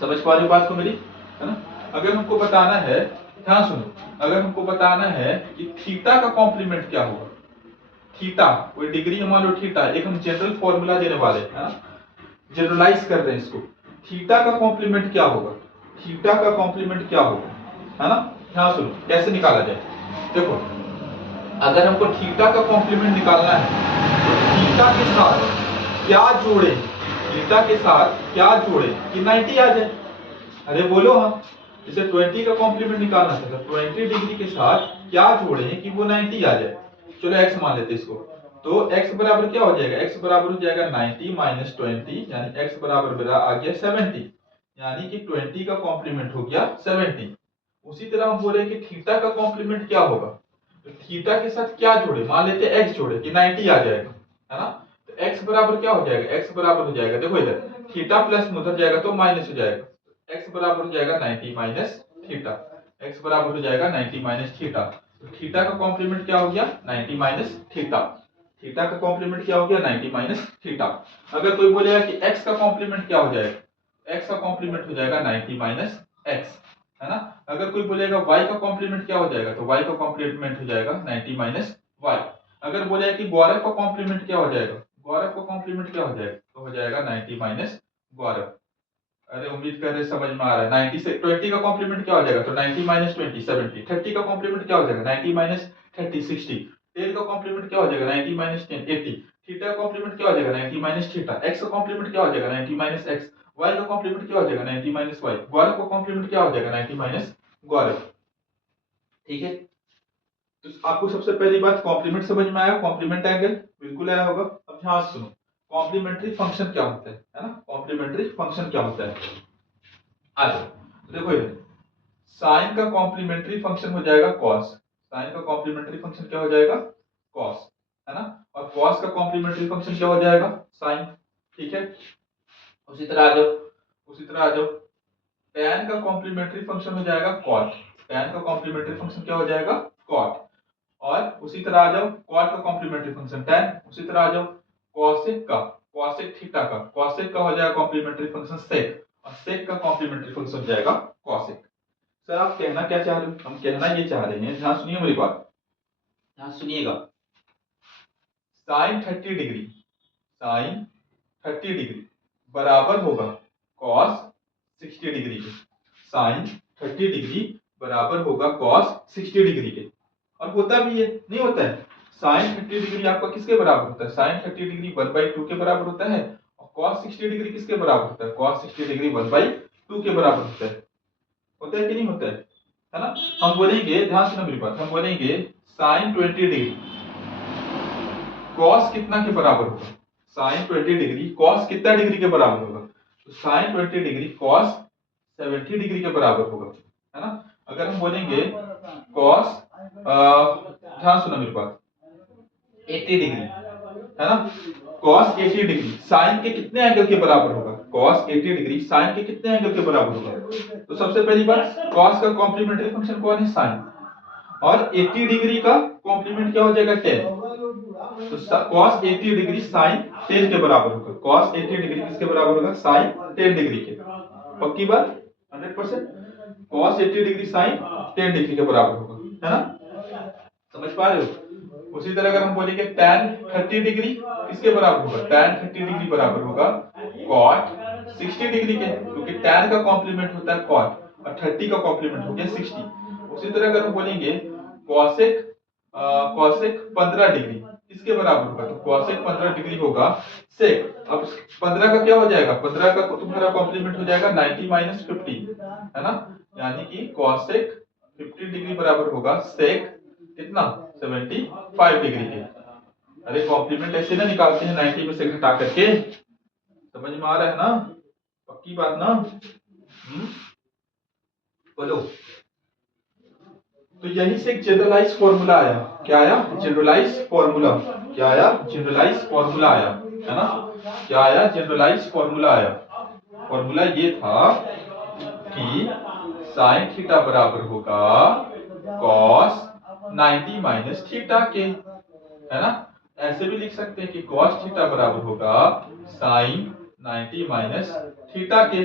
समझ पा रहे हो बात को मेरी, है ना? अगर हमको बताना है, ध्यान सुनो, अगर हमको बताना है कि थीटा का कॉम्प्लीमेंट क्या होगा, थीटा कोई डिग्री है, मान लो थीटा, एक हम जनरल फॉर्मूला देने वाले हैं, है ना? जनरलाइज कर रहे हैं इसको, थीटा का कॉम्प्लीमेंट क्या होगा, थीटा का कॉम्प्लीमेंट क्या होगा, है ना? ध्यान सुनो कैसे निकाला जाए। देखो, अगर हमको थीटा का कॉम्प्लीमेंट निकालना है तो थीटा के साथ क्या जोड़े, थीटा के साथ क्या जोड़े कि 90 आ जाए। अरे बोलो हाँ, जैसे 20 का कॉम्प्लीमेंट निकालना था तो 20 डिग्री के साथ क्या जोड़े कि वो 90 आ जाए। चलो x मान लेते इसको, तो x बराबर क्या हो जाएगा, x बराबर हो जाएगा 90 माइनस 20, यानी x बराबर मेरा आ गया 70, यानी कि 20 का कॉम्प्लीमेंट हो गया 70। उसी तरह हम बोल रहे हैं कि थीटा का कॉम्प्लीमेंट क्या होगा, तो थीटा के साथ क्या जोड़े, मान लेते हैं x जोड़े कि 90 आ जाएगा, है ना? तो x बराबर क्या हो जाएगा, x बराबर हो जाएगा, देखो इधर थीटा प्लस में उधर जाएगा तो माइनस हो जाएगा, x बराबर हो जाएगा 90 माइनस थीटा, x बराबर हो जाएगा 90 माइनस थीटा। तो थीटा का कॉम्प्लीमेंट क्या हो गया 90 माइनस थीटा, थीटा का कॉम्प्लीमेंट क्या हो गया 90 माइनस थीटा। अगर कोई बोलेगा कि x का कॉम्प्लीमेंट क्या हो जाएगा, x का कॉम्प्लीमेंट हो जाएगा 90 माइनस x, है ना? अगर कोई बोलेगा y का कॉम्प्लीमेंट क्या हो जाएगा, तो y का कॉम्प्लीमेंट हो जाएगा 90 माइनस y। अगर बोलेगा कि गौरव का कॉम्प्लीमेंट क्या हो जाएगा, गौरव का कॉम्प्लीमेंट क्या हो जाएगा, तो हो जाएगा 90 माइनस गौरव। अरे उम्मीद कर रहे समझ में आ रहा है। 90 से 20 का कॉम्प्लीमेंट क्या हो जाएगा, तो 90 माइनस 20 70। 30 का कॉम्प्लीमेंट क्या हो जाएगा 90 माइनस 30 60। 10 का कॉम्प्लीमेंट क्या हो जाएगा 90 माइनस 10 80। थीटा का कॉम्प्लीमेंट क्या हो जाएगा 90 माइनस थीटा। x का कॉम्प्लीमेंट क्या हो जाएगा 90 माइनस x। y का कॉम्प्लीमेंट क्या हो जाएगा 90 माइनस y। गौरव का कॉम्प्लीमेंट क्या हो जाएगा 90 माइनस गौरव। ठीक है, तो आपको सबसे पहली बात कॉम्प्लीमेंट समझ में आया, कॉम्प्लीमेंट एंगल बिल्कुल आया होगा। अब ध्यान सुनो, कॉम्प्लीमेंट्री फंक्शन क्या होता है ना? कॉम्प्लीमेंट्री फंक्शन क्या होता है, आ जाओ। तो देखो इधर साइन का कॉम्प्लीमेंट्री फंक्शन हो जाएगा कॉस, साइन का कॉम्प्लीमेंट्री फंक्शन क्या हो जाएगा कॉस, है ना? और कॉस का कॉम्प्लीमेंट्री फंक्शन क्या हो जाएगा साइन। ठीक है, उसी तरह आ जाओ, उसी तरह आ जाओ, tan का कॉम्प्लीमेंट्री फंक्शन हो जाएगा कॉट, tan का कॉम्प्लीमेंट्री फंक्शन क्या हो जाएगा कॉट। और उसी तरह आ जाओ कॉट का कॉम्प्लीमेंट्री फंक्शन tan, उसी तरह आ जाओ कॉसेक का, कॉसेक थीटा का, कॉसेक का हो जाएगा कॉम्प्लीमेंट्री फंक्शन सेक, और सेक का कॉम्प्लीमेंट्री फंक्शन हो जाएगा कॉसेक। सर आप कहना क्या चाह रहे हो, हम कहना ये चाह रहे हैं, ध्यान सुनिए मेरी बात, ध्यान सुनिएगा। साइन 30 डिग्री, साइन 30 डिग्री बराबर होगा कॉस 60 डिग्री के, साइन 30 डिग्री बराबर होगा कॉस 60 डिग्री के। और होता भी है, नहीं होता है? साइन 30 डिग्री आपका किसके बराबर होता है, साइन 30 डिग्री 1/2 के बराबर होता है, और कॉस 60 डिग्री किसके बराबर होता है, कॉस 60 डिग्री 1/2 के बराबर होता है कि नहीं होता है ना? हम बोलेंगे, ध्यान सुनो मेरी बात, हम बोलेंगे साइन 20 डिग्री कॉस कितना के बराबर होगा, साइन 20 डिग्री कॉस कितना डिग्री के बराबर होगा, तो साइन 20 डिग्री कॉस 70 डिग्री के बराबर होगा, है ना? अगर हम बोलेंगे कॉस, ध्यान सुनो मेरी बात, 80 डिग्री, है ना? कॉस 80 डिग्री साइन के कितने एंगल के बराबर होगा, कॉस 80 डिग्री साइन के कितने एंगल के बराबर होगा। तो सबसे पहली बात कॉस का कॉम्प्लीमेंट्री फंक्शन कौन है, साइन, और 80 डिग्री का कॉम्प्लीमेंट क्या हो जाएगा 10, तो कॉस 80 डिग्री साइन 10 के बराबर होगा, कॉस 80 डिग्री किसके बराबर होगा, साइन 10 डिग्री के। पक्की बात 100%, कॉस 80 डिग्री साइन 10 डिग्री के बराबर होगा, है ना? समझ पा रहे हो? उसी तरह अगर हम बोलेंगे tan 30 डिग्री किसके बराबर होगा, tan 30 डिग्री बराबर होगा cot 60 डिग्री के, क्योंकि tan का कॉम्प्लीमेंट होता है cot और 30 का कॉम्प्लीमेंट हो गया 60। उसी तरह अगर हम बोलेंगे cosec, cosec 15 डिग्री किसके बराबर होगा, तो cosec 15 डिग्री होगा sec। अब 15 का क्या हो जाएगा, 15 का तुम्हारा कॉम्प्लीमेंट हो जाएगा 90 माइनस 50, है ना? यानी कि cosec 50 डिग्री बराबर होगा sec कितना 75 डिग्री के। अरे कॉम्प्लीमेंट ऐसे ना निकालते हैं 90 में से घटा करके, समझ में आ रहा है ना? पक्की बात ना? बोलो। तो यही से एक जनरलाइज फॉर्मूला आया, क्या आया, जनरलाइज फॉर्मूला, क्या आया, जनरलाइज फॉर्मूला आया, है ना? क्या आया, जनरलाइज फॉर्मूला आया। फॉर्मूला ये था कि साइन थीटा बराबर होगा कॉस 90 माइनस थीटा के, है ना? ऐसे भी लिख सकते हैं कि cos थीटा बराबर होगा साइन 90 माइनस थीटा के,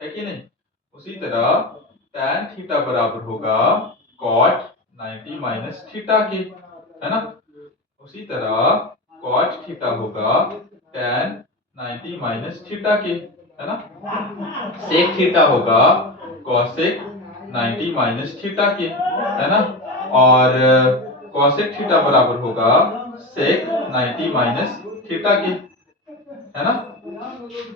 है कि नहीं। उसी तरह tan थीटा बराबर होगा cot 90 माइनस थीटा के, है ना। उसी तरह cot थीटा होगा tan 90 माइनस थीटा के, है ना। sec थीटा होगा cosec 90 माइनस थीटा के, है ना। और cosec थीटा बराबर होगा sec 90 माइनस थीटा के, है ना।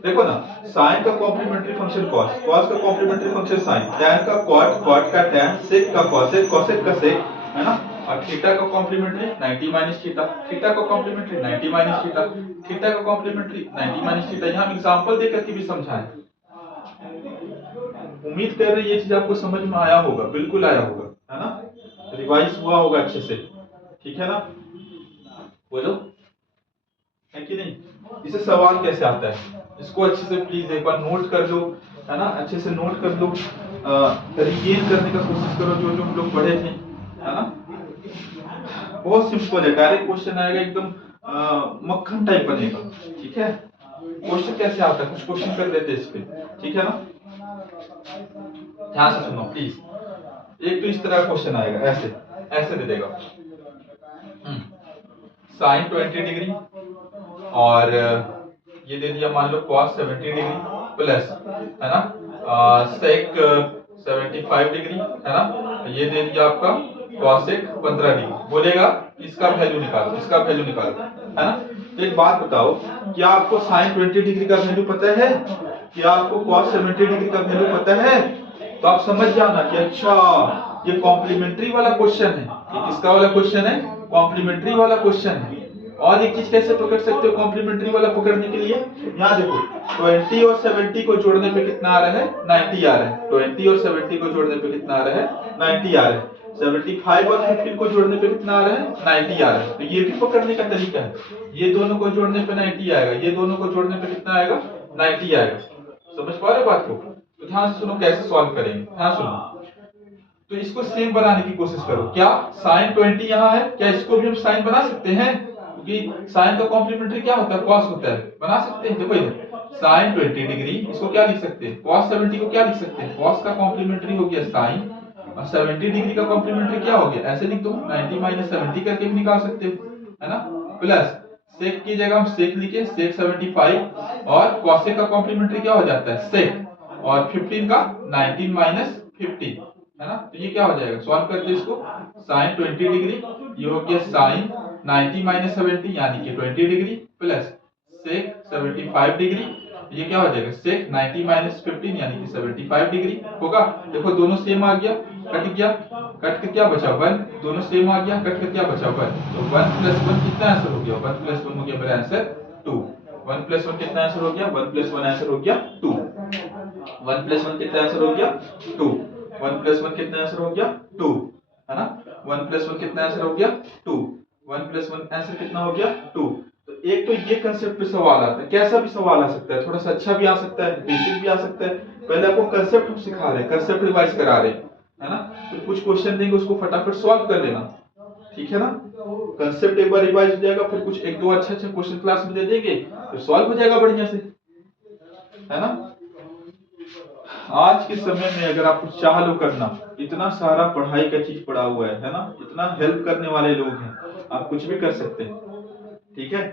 देखो ना, साइन का कॉम्प्लीमेंट्री फंक्शन कॉस, कॉस का कॉम्प्लीमेंट्री फंक्शन साइन, टैन का कॉट, कॉट का टैन, सेक का कॉसेक, कॉसेक का सेक, है ना। और थीटा का कॉम्प्लीमेंट्री 90 माइनस थीटा, थीटा का कॉम्प्लीमेंट्री 90 माइनस थीटा, थीटा का कॉम्प्लीमेंट्री 90 माइनस थीटा। यहाँ एग्जांपल देकर के भी समझाएं। उम्मीद कर रहे ये चीज आपको समझ में आया होगा, बिल्कुल आया होगा, है ना। रिवाइज हुआ होगा अच्छे से, ठीक है ना। बोलो, है कि नहीं। इसे सवाल कैसे आता है, इसको अच्छे से प्लीज एक बार नोट कर लो, है ना। अच्छे से नोट कर लो, रिगेन करने का कोशिश करो जो जो हम लोग पढ़े थे, है ना। बहुत सिंपल है, डायरेक्ट क्वेश्चन आएगा एकदम मक्खन टाइप बनेगा, ठीक है। क्वेश्चन कैसे आता है, कुछ क्वेश्चन कर लेते हैं इस पे, ठीक है ना। ध्यान से सुनो प्लीज। एक तो इस तरह क्वेश्चन आएगा, ऐसे ऐसे दे देगा साइन 20 डिग्री और ये दे दिया मान लो cos 70 डिग्री प्लस, है ना, sec 75 डिग्री, है ना। ये दे दिया आपका cosec 15 डिग्री। बोलेगा इसका वैल्यू निकालो, इसका वैल्यू निकालो, है ना। तो एक बात बताओ, क्या आपको sin 20 डिग्री का वैल्यू पता है, क्या आपको cos 70 डिग्री का वैल्यू पता है। तो आप समझ जाना कि अच्छा ये कॉम्प्लीमेंट्री वाला क्वेश्चन है, ये किसका वाला क्वेश्चन है, कॉम्प्लीमेंट्री वाला क्वेश्चन है। और एक चीज कैसे पकड़ सकते हो कॉम्प्लीमेंट्री वाला पकड़ने के लिए, यहाँ देखो 20 और 70 को जोड़ने पे कितना आ रहा है, 90 आ रहा है। 20 और 70 को जोड़ने पे कितना आ रहा है, 90 आ रहा है। 75 और 15 को जोड़ने पे कितना आ रहा है, 90 आ रहा है। तो ये भी पकड़ने का तरीका है, ये दोनों को जोड़ने पे 90 आएगा, ये दोनों को जोड़ने पे कितना आएगा, 90 आएगा। समझ पा रहे बात को। तो ध्यान से सुनो कैसे सॉल्व करेंगे, ध्यान सुनो। तो इसको सेम बनाने की कोशिश करो। क्या साइन 20 यहाँ है, क्या इसको भी हम साइन बना सकते हैं, क्योंकि साइन का कॉम्प्लीमेंट्री क्या होता है, कॉस होता है। बना सकते हैं। देखो इधर साइन 20 डिग्री, इसको क्या लिख सकते हैं, कॉस 70 को क्या लिख सकते हैं, कॉस का कॉम्प्लीमेंट्री हो गया साइन, और 70 डिग्री का कॉम्प्लीमेंट्री क्या हो गया, ऐसे लिख दो 90 माइनस 70 करके भी निकाल सकते हो, है ना। प्लस सेक की जगह हम सेक लिखे, सेक 75, और कॉसेक का कॉम्प्लीमेंट्री क्या हो जाता है, सेक, और 15 का 19 माइनस 50, है ना। तो ये क्या हो जाएगा, सॉल्व करते इसको, साइन 20 डिग्री, ये हो गया साइन 90 माइनस 70 यानी कि 20 डिग्री, प्लस सेक 75 डिग्री, ये क्या हो जाएगा, सेक 90 माइनस 15 यानी कि 75 डिग्री होगा। देखो दोनों सेम आ गया, कट गया, कट के क्या बचा 1, दोनों सेम आ गया, कट के क्या बचा 1। तो 1 प्लस 1 कितना आंसर हो गया, 1 प्लस 1 हो गया मेरा आंसर 2। 1 प्लस 1 कितना आंसर हो गया, 1 प्लस 1 आंसर हो गया 2। 1 प्लस 1 कितना आंसर हो गया 2। 1 प्लस 1 कितना आंसर हो गया 2, है ना। 1 प्लस 1 कितना आंसर हो गया 2। 1 प्लस 1 आंसर कितना हो गया 2। तो एक तो ये कंसेप्ट पे सवाल आता है, कैसा भी सवाल आ सकता है, थोड़ा सा अच्छा भी आ सकता है, बेसिक भी आ सकता है। पहले आपको कंसेप्ट हम सिखा रहे हैं, कंसेप्ट रिवाइज करा रहे हैं, है ना। तो कुछ क्वेश्चन देंगे उसको फटाफट सॉल्व कर लेना, ठीक है ना। कंसेप्ट एक बार रिवाइज हो जाएगा, फिर कुछ एक दो अच्छे अच्छे क्वेश्चन क्लास में दे देंगे, फिर सॉल्व हो जाएगा बढ़िया से, है ना। आज के समय में अगर आप कुछ चाह लो करना, इतना सारा पढ़ाई का चीज पड़ा हुआ है ना, इतना हेल्प करने वाले लोग हैं, आप कुछ भी कर सकते हैं, ठीक है।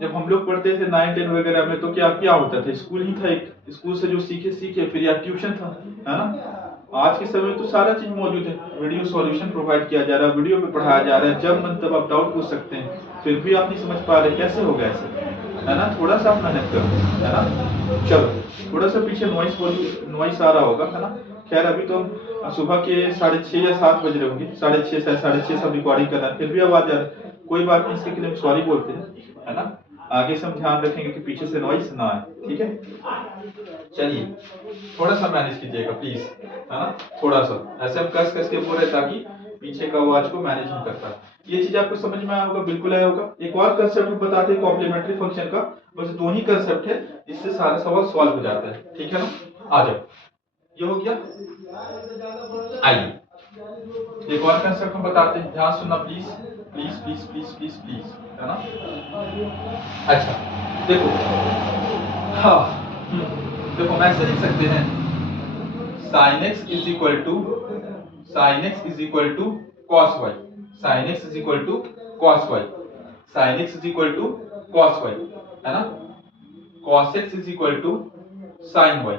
जब हम लोग पढ़ते थे 9 10 वगैरह में, तो क्या क्या होता था, स्कूल ही था, एक स्कूल से जो सीखे सीखे, फिर या ट्यूशन था, है ना। आज के समय में तो सारा चीज मौजूद है, वीडियो सॉल्यूशन प्रोवाइड किया जा रहा है, वीडियो पे पढ़ाया जा रहा है, जब मन तब आप डाउट पूछ सकते हैं। फिर भी आप नहीं समझ पा रहे, कैसे हो गया ऐसे, है ना। थोड़ा सा आप मेहनत करो, है ना। चलो थोड़ा सा पीछे नॉइस आ रहा होगा, है ना। खैर अभी तो हम सुबह के 6:30 या 7 बज रहे होंगे, 6:30 7:30 सब रिकॉर्डिंग कर रहा है, फिर भी आवाज आ रहा है। कोई बात नहीं, इसके लिए हम सॉरी बोलते हैं, है ना। आगे से हम ध्यान रखेंगे कि पीछे से नॉइस ना आए, ठीक है। चलिए थोड़ा सा मैनेज कीजिएगा प्लीज, है ना। थोड़ा सा ऐसे हम कस कस के बोल रहे ताकि पीछे का आवाज को मैनेज नहीं करता। ये चीज आपको समझ में आया होगा, बिल्कुल आया होगा। एक और कंसेप्ट हम बताते हैं कॉम्प्लीमेंट्री फंक्शन का, बस दो ही कंसेप्ट है, इससे सारा सवाल सॉल्व हो जाता है, ठीक है ना। आ जाओ, ये हो गया। आइए एक और कंसेप्ट हम बताते हैं, ध्यान सुनना please please please please please please, है ना। अच्छा देखो हाँ देखो हम ऐसे लिख सकते हैं sin x is equal to cos y, sin x is equal to cos y, sin x is equal to cos y, है ना, cos x is equal to sin y,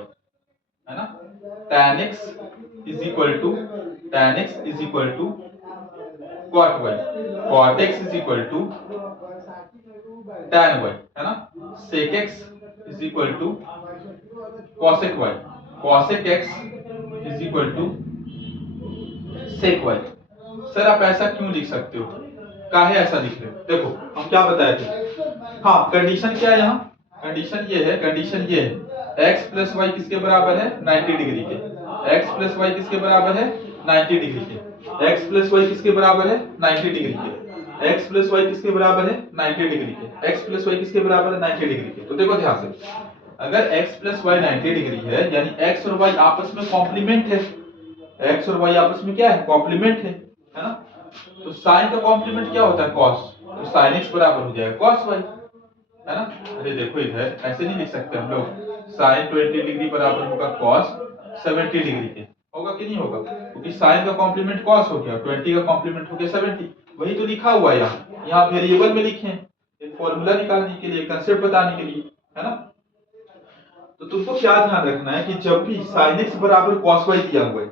है ना, tan x is equal to cot y, cot x is equal to tan y, है ना, sec x is equal to cosec y, cosec x is equal to sec y। Sir आप ऐसा क्यों लिख सकते हो, काहे ऐसा लिख रहे हो? देखो हम क्या बताए थे, हाँ कंडीशन क्या है यहाँ, कंडीशन ये है x प्लस वाई किसके बराबर है 90 डिग्री के, x प्लस वाई किसके बराबर है 90 डिग्री के, x प्लस वाई किसके बराबर है 90 डिग्री के, x प्लस वाई किसके बराबर है 90 डिग्री के, x प्लस वाई किसके बराबर है 90 डिग्री के। तो देखो ध्यान से, अगर x प्लस वाई 90 डिग्री है यानी x और y आपस में कॉम्प्लीमेंट है, x और y आपस में क्या है कॉम्प्लीमेंट है ना, तो साइन का कॉम्प्लीमेंट क्या होता है cos, तो sin x बराबर हो जाएगा cos y, है ना। अरे देखो इधर ऐसे नहीं लिख सकते हम लोग, sin 20 डिग्री बराबर होगा cos 70 डिग्री के, होगा कि नहीं होगा, क्योंकि sin का कॉम्प्लीमेंट cos हो गया, 20 का कॉम्प्लीमेंट हो गया 70, वही तो लिखा हुआ है यहाँ वेरिएबल में लिखे हैं, एक फॉर्मूला निकालने के लिए, कंसेप्ट बताने के लिए, है ना। तो तुमको क्या ध्यान रखना है कि जब भी sin x बराबर cos y दिया हुआ है,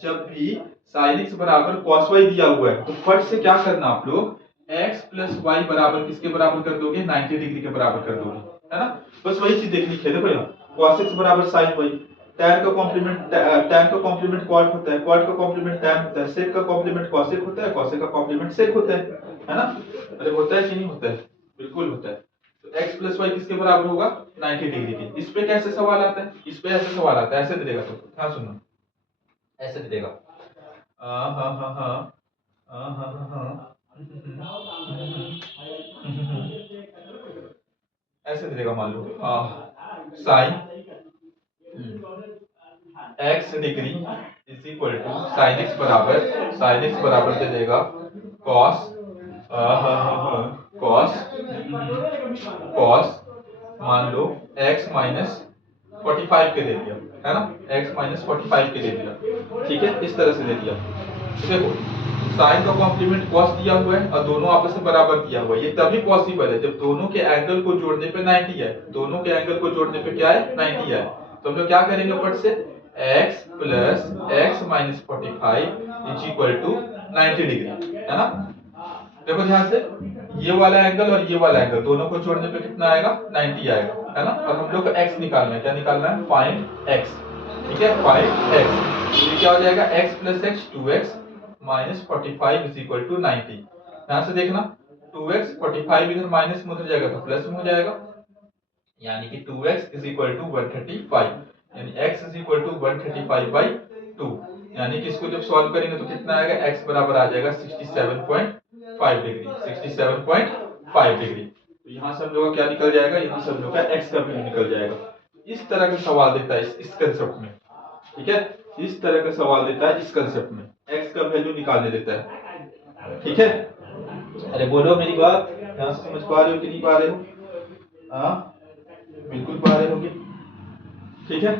जब भी sin x बराबर cos y दिया हुआ है, तो फट से क्या करना आप लोग x प्लस y बराबर किसके बराबर कर दोगे 90 डिग्री के बराबर कर दोगे, है ना। बस वही चीज देखनी है। देखो यहाँ cos x बराबर sin y, tan का कॉम्प्लीमेंट cot होता है, cot का कॉम्प्लीमेंट tan होता है, sec का कॉम्प्लीमेंट cosec होता है, cosec का कॉम्प्लीमेंट sec होता है ना। अरे होता है कि नहीं होता है, बिल्कुल होता है। तो x प्लस वाई किसके बराबर होगा 90 डिग्री के। इस पे कैसे सवाल आता है, इस पे ऐसे सवाल आता है, ऐसे दे देगा, तो ध्यान सुनना, ऐसे दे देगा ऐसे दे देगा, मान लो sine x degree is equal to sine x बराबर दे देगा cos मान लो x माइनस 45 के दे दिया, है ना, x माइनस 45 के दे दिया, ठीक है, इस तरह से दे दिया। देखो साइन का कॉम्प्लीमेंट cos दिया हुआ है और दोनों आपस में बराबर दिया हुआ है, ये तभी पॉसिबल है जब दोनों के एंगल को जोड़ने पे 90 है, दोनों के एंगल को जोड़ने पे क्या है 90 है। तो हम लोग क्या करेंगे फट से, x plus x minus 45 is equal to 90 degree, है ना। देखो ध्यान से, ये वाला एंगल और ये वाला एंगल दोनों को जोड़ने पे कितना आएगा 90 आएगा, है ना। और हम लोग को x निकालना है, क्या निकालना है, फाइंड x, ठीक है, फाइंड x। ये क्या हो जाएगा x plus x 2x minus 45 is equal to 90। ध्यान से देखना 2x 45 इधर माइनस में उधर जाएगा तो प्लस में हो जाएगा, यानी कि 2x इज इक्वल टू 135, यानी x is equal to 135 by 2, यानी कि इसको जब सॉल्व करेंगे तो कितना आएगा, x बराबर आ जाएगा 67.5 डिग्री, 67.5 डिग्री। तो यहाँ से हम लोग का क्या निकल जाएगा, यहाँ से हम लोग का x का वैल्यू निकल जाएगा। इस तरह का सवाल देता है इस कंसेप्ट में, ठीक है, इस तरह का सवाल देता है इस कंसेप्ट में, x का वैल्यू निकालने देता है, ठीक है। अरे बोलो मेरी बात, यहाँ से समझ पा रहे हो कि नहीं पा रहे हो, हाँ बिल्कुल पा रहे होगे, ठीक है,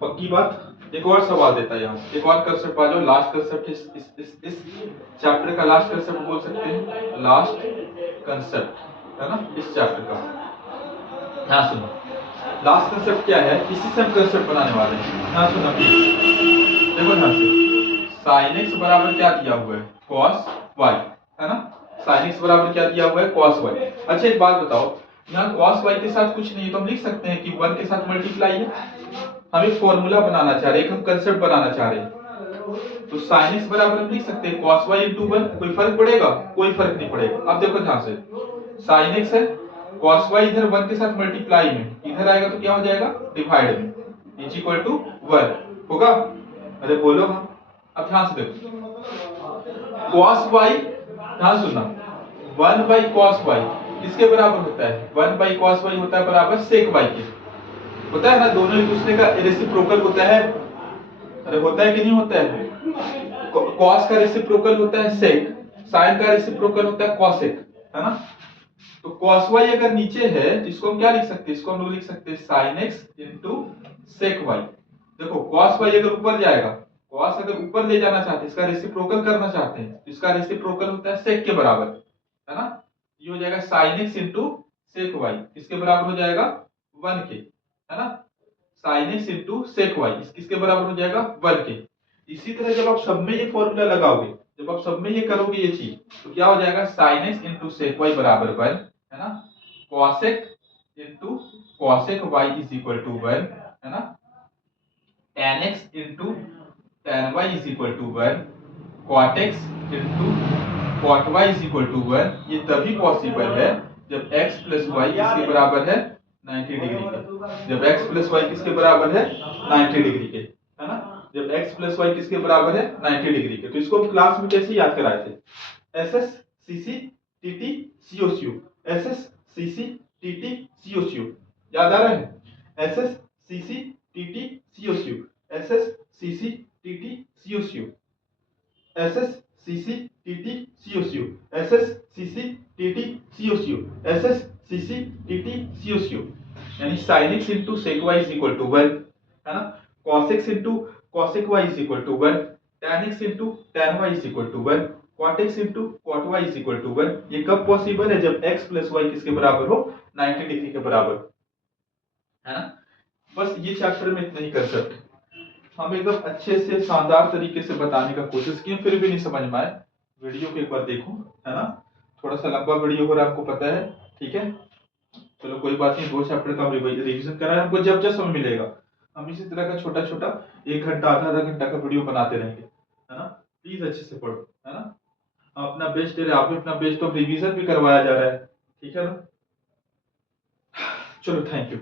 पक्की बात। एक और सवाल देता है यहाँ, एक और कंसेप्ट पा जाओ, लास्ट कंसेप्ट इस चैप्टर का लास्ट कंसेप्ट बोल सकते हैं, लास्ट कंसेप्ट, है ना, इस चैप्टर का। हाँ सुनो, लास्ट कंसेप्ट क्या है, इसी से हम कंसेप्ट बनाने वाले हैं। हाँ सुनो देखो ध्यान से, sin x बराबर क्या दिया हुआ है cos y, है ना, sin x बराबर क्या दिया हुआ है cos y। अच्छा एक बात बताओ, यहाँ cos y के साथ कुछ नहीं है तो हम लिख सकते हैं कि 1 के साथ मल्टीप्लाई है, हम एक फॉर्मूला बनाना चाह रहे हैं, हम कंसेप्ट बनाना चाह रहे हैं, तो sin x बराबर हम लिख सकते हैं cos y into 1, कोई फर्क पड़ेगा, कोई फर्क नहीं पड़ेगा। अब देखो ध्यान से, sin x है, cos y इधर 1 के साथ मल्टीप्लाई में, इधर आएगा तो क्या हो जाएगा डिवाइड में, इज इक्वल टू 1 होगा। अरे बोलो हाँ। अब ध्यान से देखो cos y, ध्यान सुनना, 1 by cos y किसके बराबर होता है, 1 by cos y होता है बराबर sec y के, होता है ना, दोनों एक दूसरे का रेसिप्रोकल होता है। अरे होता है कि नहीं होता है, cos का रेसिप्रोकल होता है sec, sin का रेसिप्रोकल होता है cosec, है ना। तो cos y अगर नीचे है तो इसको हम क्या लिख सकते हैं, इसको हम लोग लिख सकते हैं sin x into sec y। देखो cos y अगर ऊपर जाएगा, cos अगर ऊपर ले जाना चाहते हैं, इसका रेसिप्रोकल करना चाहते हैं, तो इसका रेसिप्रोकल होता है sec के बराबर, है ना। ये हो जाएगा sin x into sec y, किसके बराबर हो जाएगा 1 के, है ना। sin x into sec y किसके बराबर हो जाएगा 1 के। इसी तरह जब आप सब में ये फॉर्मूला लगाओगे, जब आप सब में ये करोगे ये चीज, तो क्या हो जाएगा sin x into sec y बराबर 1, है ना। cosec into cosec y is equal to 1, है ना। tan x into tan y is equal to 1, cot x into cot y is equal to 1। ये तभी पॉसिबल है जब x प्लस y किसके बराबर है 90 डिग्री के। जब x प्लस y किसके बराबर है 90 डिग्री के, है ना। जब x प्लस y किसके बराबर है 90 डिग्री के। तो इसको हम क्लास में कैसे याद कराए थे, SS CC TT COCU, SS CC TT COCU, याद आ रहा है। SS CC TT COCU, SS CC TT COCU, SS CC TT COCU, SS CC TT COCU, SS CC TT COCU। यानी sin x into sec y is equal to 1, है ना। cos x into cosec y is equal to 1, tan x into tan y is equal to 1, cot x into cot y is equal to 1। ये कब possible है, जब x plus y किसके बराबर हो 90 degree के बराबर, है ना। बस ये चैप्टर में इतना ही कर सकते, हम एकदम अच्छे से शानदार तरीके से बताने का कोशिश किए, फिर भी नहीं समझ में आए, वीडियो को एक बार देखो, है ना। थोड़ा सा लंबा वीडियो हो रहा है, आपको पता है, ठीक है। चलो कोई बात नहीं, 2 चैप्टर का रिवीजन करा है हमको, जब जब समय मिलेगा हम इसी तरह का छोटा छोटा 1 घंटा आधा घंटा का वीडियो बनाते रहेंगे, है ना। प्लीज अच्छे से पढ़ो, है ना। अपना बेस्ट दे रहे, आप भी अपना बेस्ट, तो रिवीजन भी करवाया जा रहा है, ठीक है ना। चलो थैंक यू।